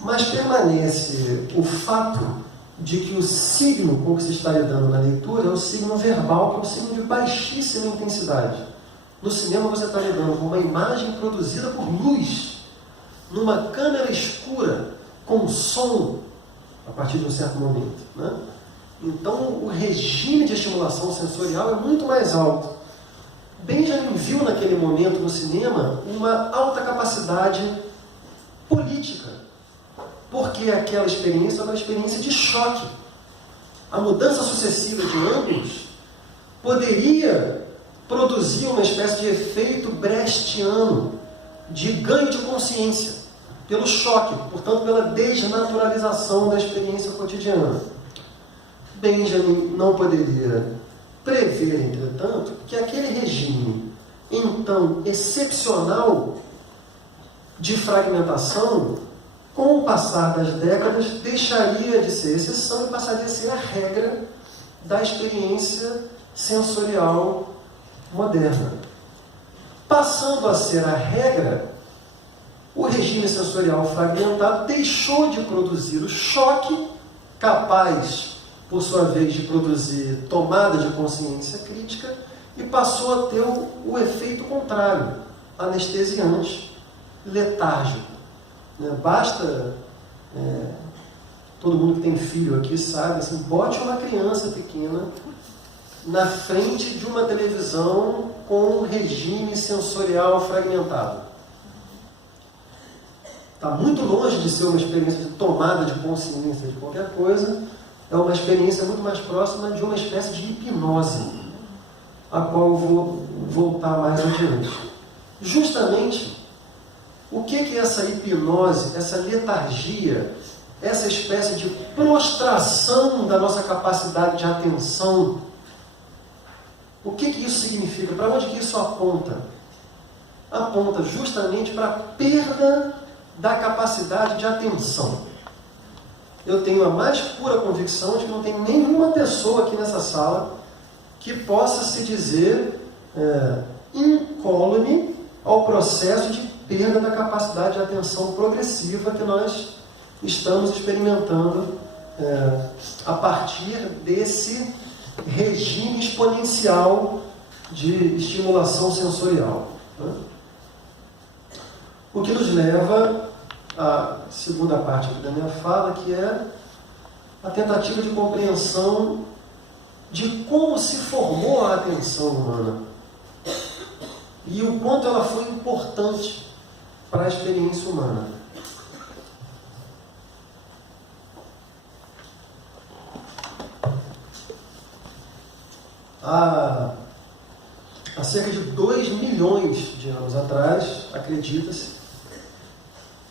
Mas permanece o fato de que o signo com que se está lidando na leitura é o signo verbal, que é um signo de baixíssima intensidade. No cinema você está lidando com uma imagem produzida por luz, numa câmera escura, com som, a partir de um certo momento. Né? Então o regime de estimulação sensorial é muito mais alto. Benjamin viu naquele momento no cinema uma alta capacidade política, porque aquela experiência é uma experiência de choque. A mudança sucessiva de ângulos poderia produzir uma espécie de efeito brechtiano, de ganho de consciência, pelo choque, portanto, pela desnaturalização da experiência cotidiana. Benjamin não poderia prever, entretanto, que aquele regime, então, excepcional de fragmentação, com o passar das décadas, deixaria de ser exceção e passaria a ser a regra da experiência sensorial moderna. Passando a ser a regra, o regime sensorial fragmentado deixou de produzir o choque, capaz, por sua vez, de produzir tomada de consciência crítica, e passou a ter o efeito contrário, anestesiante, letárgico. Basta, todo mundo que tem filho aqui sabe, assim, bote uma criança pequena na frente de uma televisão com regime sensorial fragmentado. Está muito longe de ser uma experiência de tomada de consciência de qualquer coisa, é uma experiência muito mais próxima de uma espécie de hipnose, a qual eu vou voltar mais adiante. Justamente, o que é essa hipnose, essa letargia, essa espécie de prostração da nossa capacidade de atenção? O que isso significa? Para onde que isso aponta? Aponta justamente para a perda da capacidade de atenção. Eu tenho a mais pura convicção de que não tem nenhuma pessoa aqui nessa sala que possa se dizer incólume ao processo de perda da capacidade de atenção progressiva que nós estamos experimentando a partir desse regime exponencial de estimulação sensorial. Né? O que nos leva à segunda parte aqui da minha fala, que é a tentativa de compreensão de como se formou a atenção humana e o quanto ela foi importante para a experiência humana. Há cerca de 2 milhões de anos atrás, acredita-se,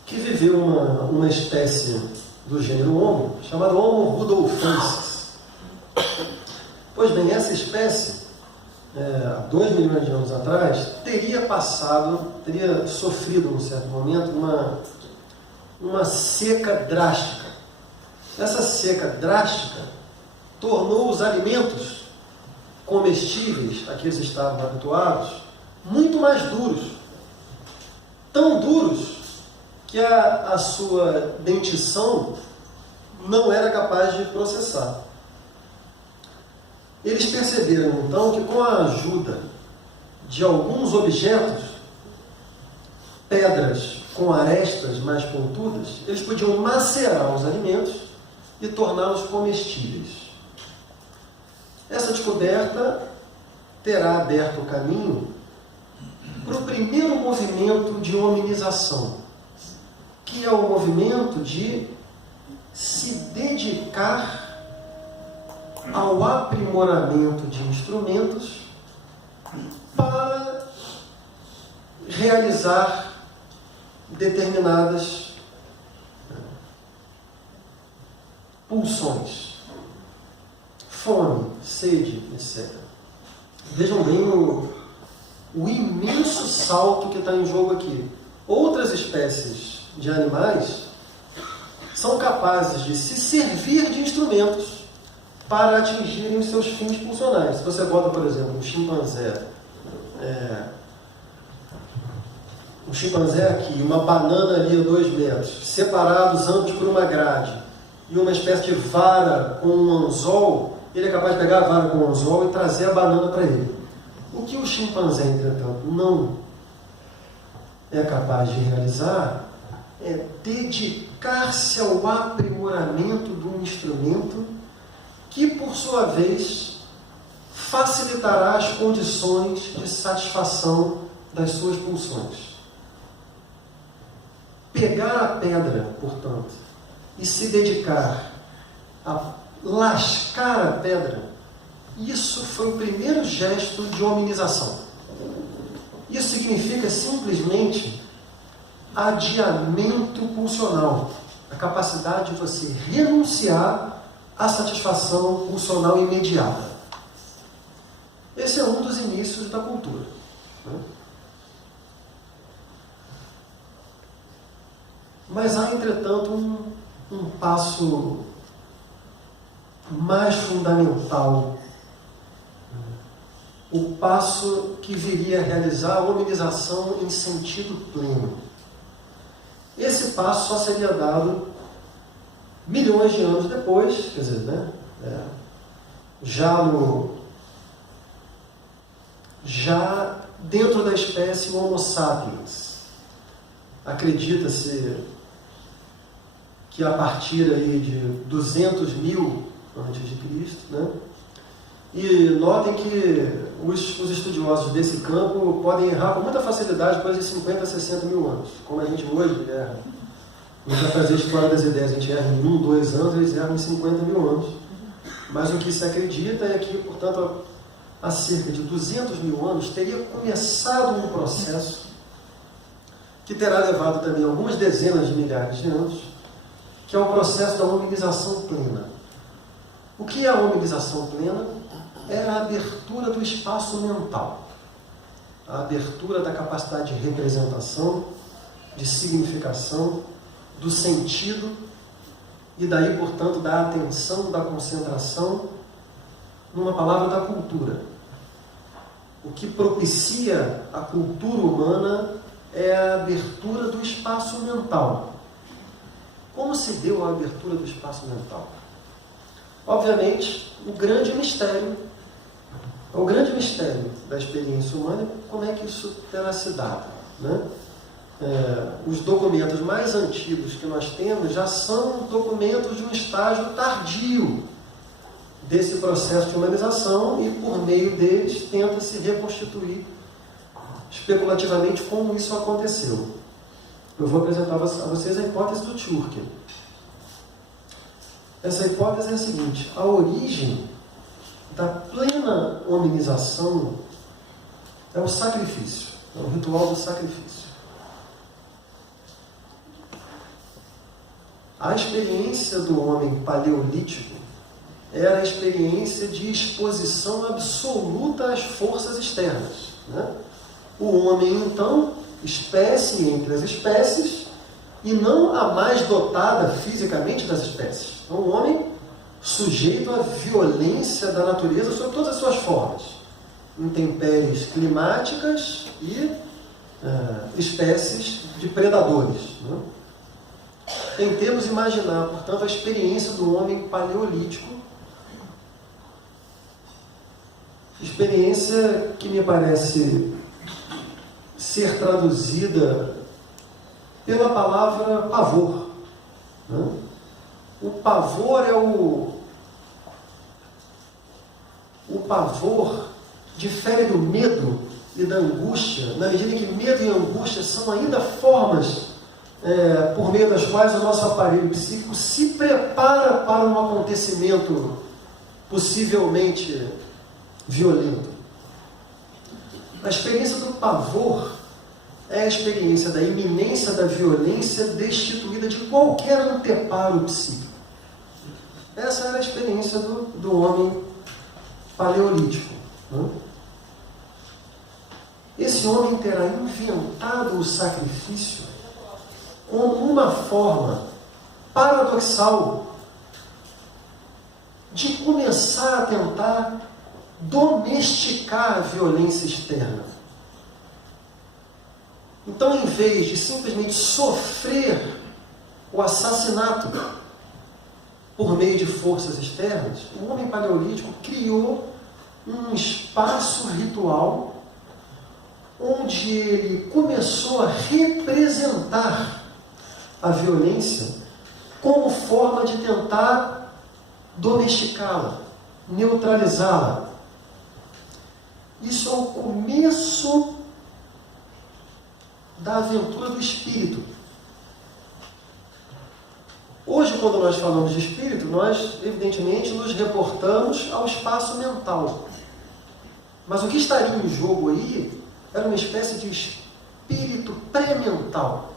que viveu uma espécie do gênero Homo, chamado Homo rudolfensis. Pois bem, essa espécie, há 2 milhões de anos atrás, teria sofrido, num certo momento, uma seca drástica. Essa seca drástica tornou os alimentos comestíveis a que eles estavam habituados muito mais duros. Tão duros que a sua dentição não era capaz de processar. Eles perceberam então que, com a ajuda de alguns objetos, pedras com arestas mais pontudas, eles podiam macerar os alimentos e torná-los comestíveis. Essa descoberta terá aberto o caminho para o primeiro movimento de hominização, que é o movimento de se dedicar ao aprimoramento de instrumentos para realizar determinadas pulsões, fome, sede, etc. Vejam bem o imenso salto que está em jogo aqui. Outras espécies de animais são capazes de se servir de instrumentos para atingirem os seus fins funcionais. Se você bota, por exemplo, um chimpanzé aqui, uma banana ali a 2 metros, separados ambos por uma grade, e uma espécie de vara com um anzol, ele é capaz de pegar a vara com o anzol e trazer a banana para ele. O que o chimpanzé, entretanto, não é capaz de realizar é dedicar-se ao aprimoramento do instrumento que, por sua vez, facilitará as condições de satisfação das suas pulsões. Pegar a pedra, portanto, e se dedicar a lascar a pedra, isso foi o primeiro gesto de hominização. Isso significa simplesmente adiamento pulsional, a capacidade de você renunciar à satisfação pulsional imediata. Esse é um dos inícios da cultura. Mas há, entretanto, um passo mais fundamental, o passo que viria a realizar a hominização em sentido pleno. Esse passo só seria dado milhões de anos depois, quer dizer, já dentro da espécie Homo sapiens. Acredita-se que a partir aí de 200 mil antes de Cristo, né? E notem que os estudiosos desse campo podem errar com muita facilidade depois de 50 a 60 mil anos, como a gente hoje erra. A gente vai fazer a história das ideias, a gente erra em 1, 2 anos, eles erram em 50 mil anos. Mas o que se acredita é que, portanto, há cerca de 200 mil anos teria começado um processo que terá levado também algumas dezenas de milhares de anos, que é o processo da hominização plena. O que é a hominização plena? É a abertura do espaço mental, a abertura da capacidade de representação, de significação, do sentido, e daí, portanto, da atenção, da concentração, numa palavra, da cultura. O que propicia a cultura humana é a abertura do espaço mental. Como se deu a abertura do espaço mental? Obviamente, o grande mistério da experiência humana é como é que isso terá se dado, né? Os documentos mais antigos que nós temos já são documentos de um estágio tardio desse processo de humanização, e por meio deles tenta-se reconstituir especulativamente como isso aconteceu. Eu vou apresentar a vocês a hipótese do Tchurkin. Essa hipótese é a seguinte: a origem da plena hominização é o sacrifício, é o ritual do sacrifício. A experiência do homem paleolítico era a experiência de exposição absoluta às forças externas, né? O homem, então, espécie entre as espécies, e não a mais dotada fisicamente das espécies. Então, o homem sujeito à violência da natureza sob todas as suas formas, intempéries climáticas e espécies de predadores, né? Tentemos imaginar, portanto, a experiência do homem paleolítico, experiência que me parece ser traduzida pela palavra pavor, né? O pavor é o pavor difere do medo e da angústia, na medida em que medo e angústia são ainda formas por meio das quais o nosso aparelho psíquico se prepara para um acontecimento possivelmente violento. A experiência do pavor é a experiência da iminência da violência destituída de qualquer anteparo psíquico. Essa era a experiência do homem paleolítico, né? Esse homem terá inventado o sacrifício como uma forma paradoxal de começar a tentar domesticar a violência externa. Então, em vez de simplesmente sofrer o assassinato por meio de forças externas, o homem paleolítico criou um espaço ritual onde ele começou a representar a violência como forma de tentar domesticá-la, neutralizá-la. Isso é o começo da aventura do espírito. Hoje, quando nós falamos de espírito, nós, evidentemente, nos reportamos ao espaço mental. Mas o que estaria em jogo aí era uma espécie de espírito pré-mental.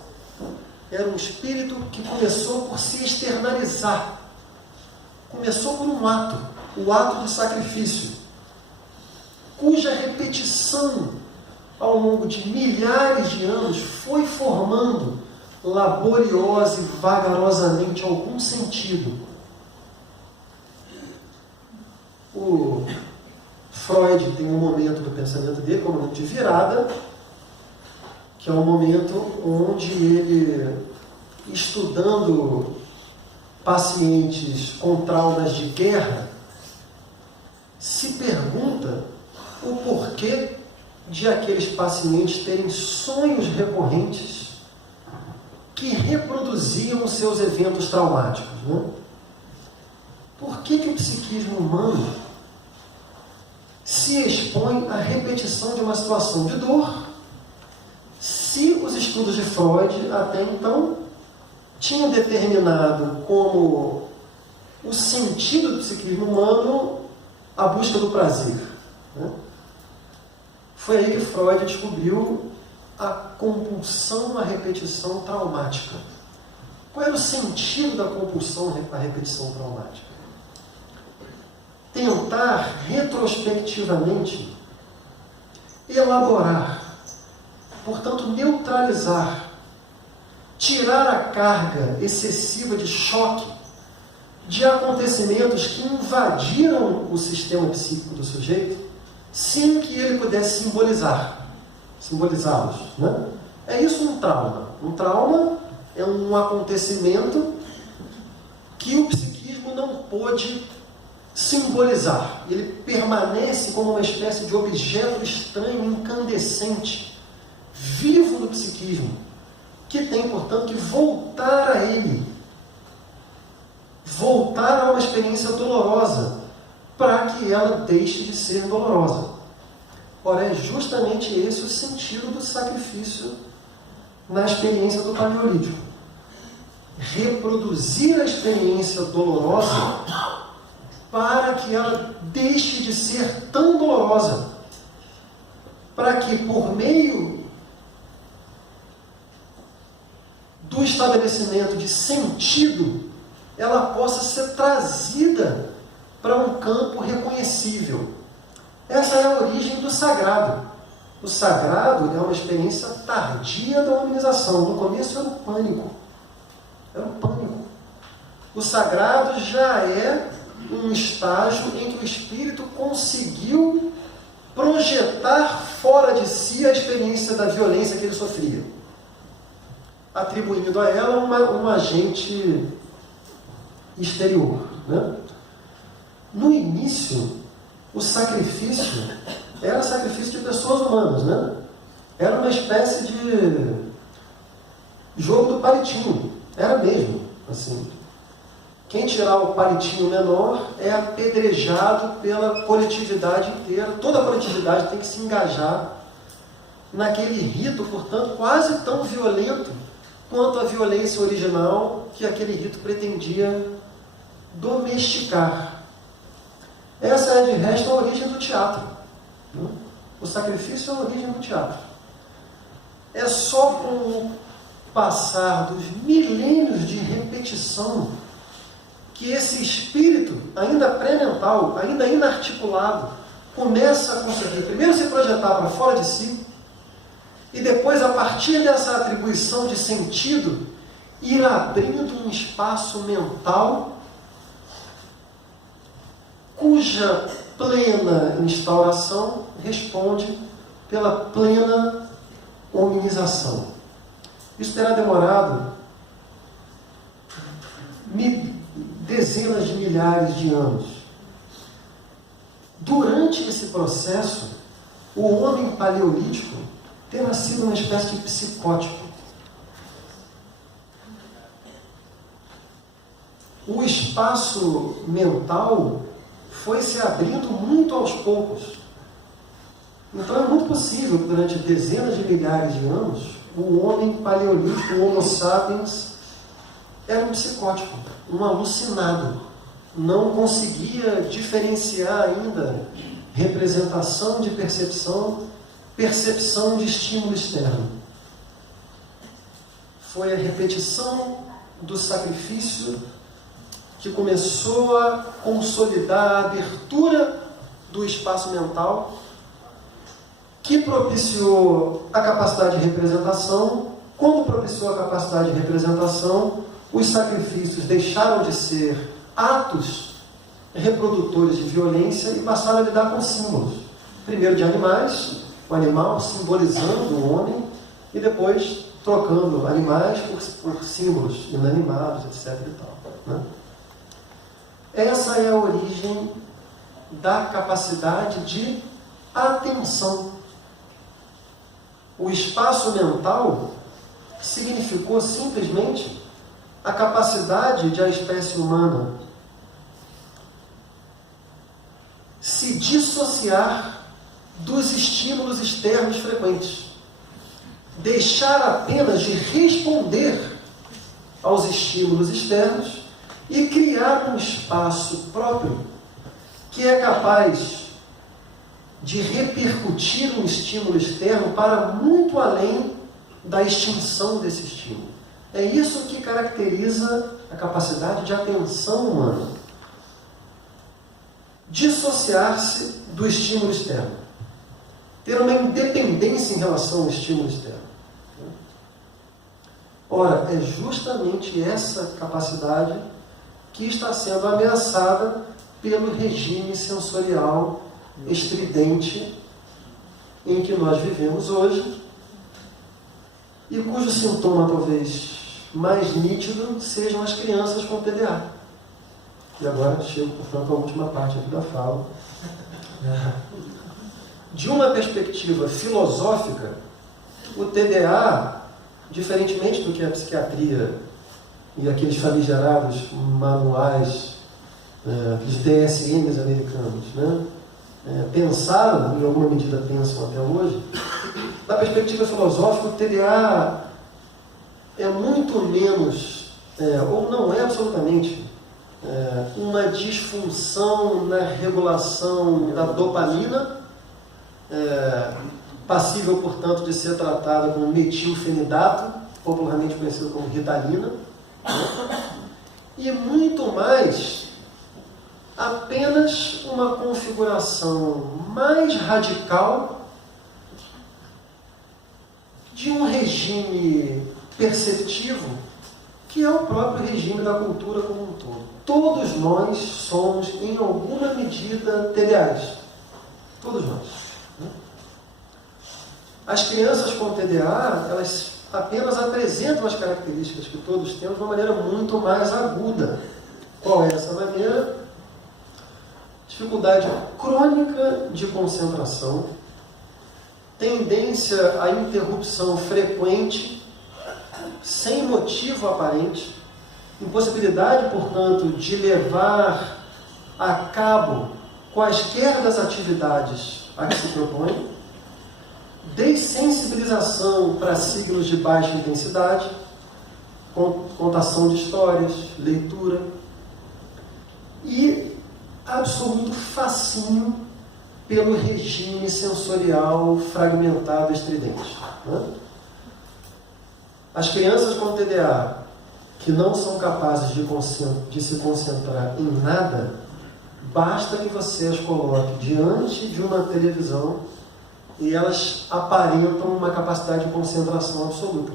Era um espírito que começou por se externalizar. Começou por um ato, o ato do sacrifício, cuja repetição ao longo de milhares de anos foi formando laboriosa e vagarosamente algum sentido. O Freud tem um momento do pensamento dele, como um momento de virada, que é um momento onde ele, estudando pacientes com traumas de guerra, se pergunta o porquê de aqueles pacientes terem sonhos recorrentes que reproduziam os seus eventos traumáticos, né? Por que o psiquismo humano se expõe à repetição de uma situação de dor, se os estudos de Freud até então tinham determinado como o sentido do psiquismo humano a busca do prazer, né? Foi aí que Freud descobriu a compulsão à repetição traumática. Qual era o sentido da compulsão à repetição traumática? Tentar retrospectivamente elaborar, portanto neutralizar, tirar a carga excessiva de choque de acontecimentos que invadiram o sistema psíquico do sujeito, sem que ele pudesse simbolizá-los, né? É isso um trauma. Um trauma é um acontecimento que o psiquismo não pôde simbolizar. Ele permanece como uma espécie de objeto estranho, incandescente, vivo no psiquismo, que tem, portanto, que voltar a ele, voltar a uma experiência dolorosa, para que ela deixe de ser dolorosa. Ora, é justamente esse o sentido do sacrifício na experiência do paleolítico. Reproduzir a experiência dolorosa para que ela deixe de ser tão dolorosa, para que, por meio do do estabelecimento de sentido, ela possa ser trazida para um campo reconhecível. Essa é a origem do sagrado. O sagrado é uma experiência tardia da humanização. No começo era um pânico. Era um pânico. O sagrado já é um estágio em que o espírito conseguiu projetar fora de si a experiência da violência que ele sofria, atribuindo a ela um agente exterior, né? No início, o sacrifício era sacrifício de pessoas humanas, né? Era uma espécie de jogo do palitinho, era mesmo, assim. Quem tirar o palitinho menor é apedrejado pela coletividade inteira. Toda a coletividade tem que se engajar naquele rito, portanto, quase tão violento quanto a violência original que aquele rito pretendia domesticar. Essa é, de resto, a origem do teatro. O sacrifício é a origem do teatro. É só com o passar dos milênios de repetição que esse espírito, ainda pré-mental, ainda inarticulado, começa a conseguir primeiro se projetar para fora de si e depois, a partir dessa atribuição de sentido, ir abrindo um espaço mental cuja plena instauração responde pela plena hominização. Isso terá demorado dezenas de milhares de anos. Durante esse processo, o homem paleolítico terá sido uma espécie de psicótico. O espaço mental foi se abrindo muito aos poucos. Então é muito possível que durante dezenas de milhares de anos, o homem paleolítico, o Homo sapiens, era um psicótico, um alucinado. Não conseguia diferenciar ainda representação de percepção, percepção de estímulo externo. Foi a repetição do sacrifício que começou a consolidar a abertura do espaço mental, que propiciou a capacidade de representação. Quando propiciou a capacidade de representação, os sacrifícios deixaram de ser atos reprodutores de violência e passaram a lidar com símbolos. Primeiro de animais, o animal simbolizando o homem, e depois trocando animais por símbolos inanimados, etc. e tal, né? Essa é a origem da capacidade de atenção. O espaço mental significou simplesmente a capacidade de a espécie humana se dissociar dos estímulos externos frequentes, deixar apenas de responder aos estímulos externos e criar um espaço próprio que é capaz de repercutir um estímulo externo para muito além da extinção desse estímulo. É isso que caracteriza a capacidade de atenção humana. Dissociar-se do estímulo externo. Ter uma independência em relação ao estímulo externo. Ora, é justamente essa capacidade que está sendo ameaçada pelo regime sensorial estridente em que nós vivemos hoje, e cujo sintoma talvez mais nítido sejam as crianças com TDA. E agora chego, portanto, à última parte aqui da fala. De uma perspectiva filosófica, o TDA, diferentemente do que a psiquiatria e aqueles famigerados manuais dos DSMs americanos, né, pensaram, em alguma medida pensam até hoje, da perspectiva filosófica, o TDA é muito menos, ou não é absolutamente, uma disfunção na regulação da dopamina, passível, portanto, de ser tratada como metilfenidato, popularmente conhecido como Ritalina, né? E muito mais apenas uma configuração mais radical de um regime perceptivo que é o próprio regime da cultura como um todo. Todos nós somos, em alguma medida, TDAs. Todos nós. Né? As crianças com TDA, elas apenas apresentam as características que todos temos de uma maneira muito mais aguda. Qual é essa maneira? Dificuldade crônica de concentração, tendência à interrupção frequente, sem motivo aparente, impossibilidade, portanto, de levar a cabo quaisquer das atividades a que se propõe, dessensibilização para signos de baixa intensidade, contação de histórias, leitura, e absoluto fascínio pelo regime sensorial fragmentado estridente. Né? As crianças com TDA que não são capazes de se concentrar em nada, basta que você as coloque diante de uma televisão e elas aparentam uma capacidade de concentração absoluta.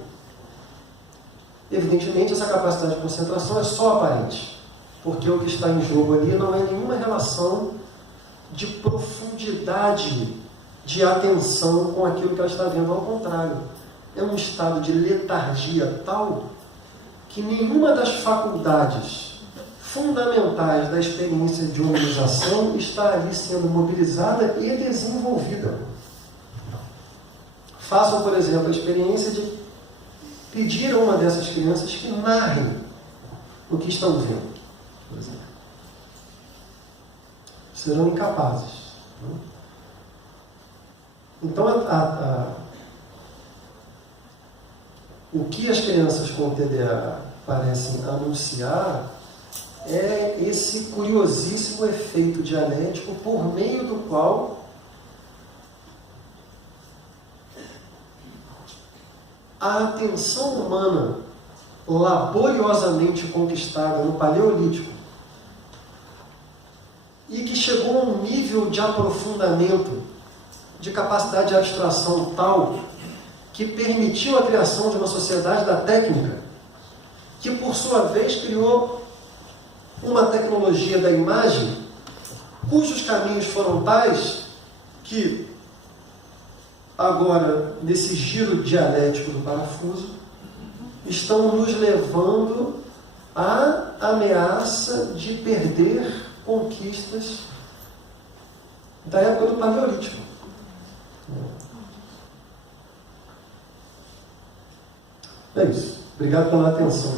Evidentemente, essa capacidade de concentração é só aparente, porque o que está em jogo ali não é nenhuma relação de profundidade de atenção com aquilo que ela está vendo, ao contrário. É um estado de letargia tal que nenhuma das faculdades fundamentais da experiência de humanização está ali sendo mobilizada e desenvolvida. Façam, por exemplo, a experiência de pedir a uma dessas crianças que narrem o que estão vendo, por exemplo. Serão incapazes. Né? Então, o que as crianças com TDA parecem anunciar é esse curiosíssimo efeito dialético por meio do qual a atenção humana laboriosamente conquistada no Paleolítico e que chegou a um nível de aprofundamento, de capacidade de abstração tal que permitiu a criação de uma sociedade da técnica, que por sua vez criou uma tecnologia da imagem, cujos caminhos foram tais que agora, nesse giro dialético do parafuso, estão nos levando à ameaça de perder conquistas da época do Paleolítico. É isso. Obrigado pela atenção.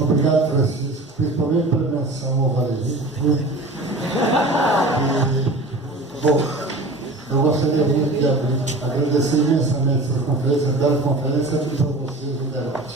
Obrigado, Francisco, principalmente pela menção ao Valério. Bom, eu gostaria muito de agradecer imensamente essa conferência, dar a conferência para vocês no debate.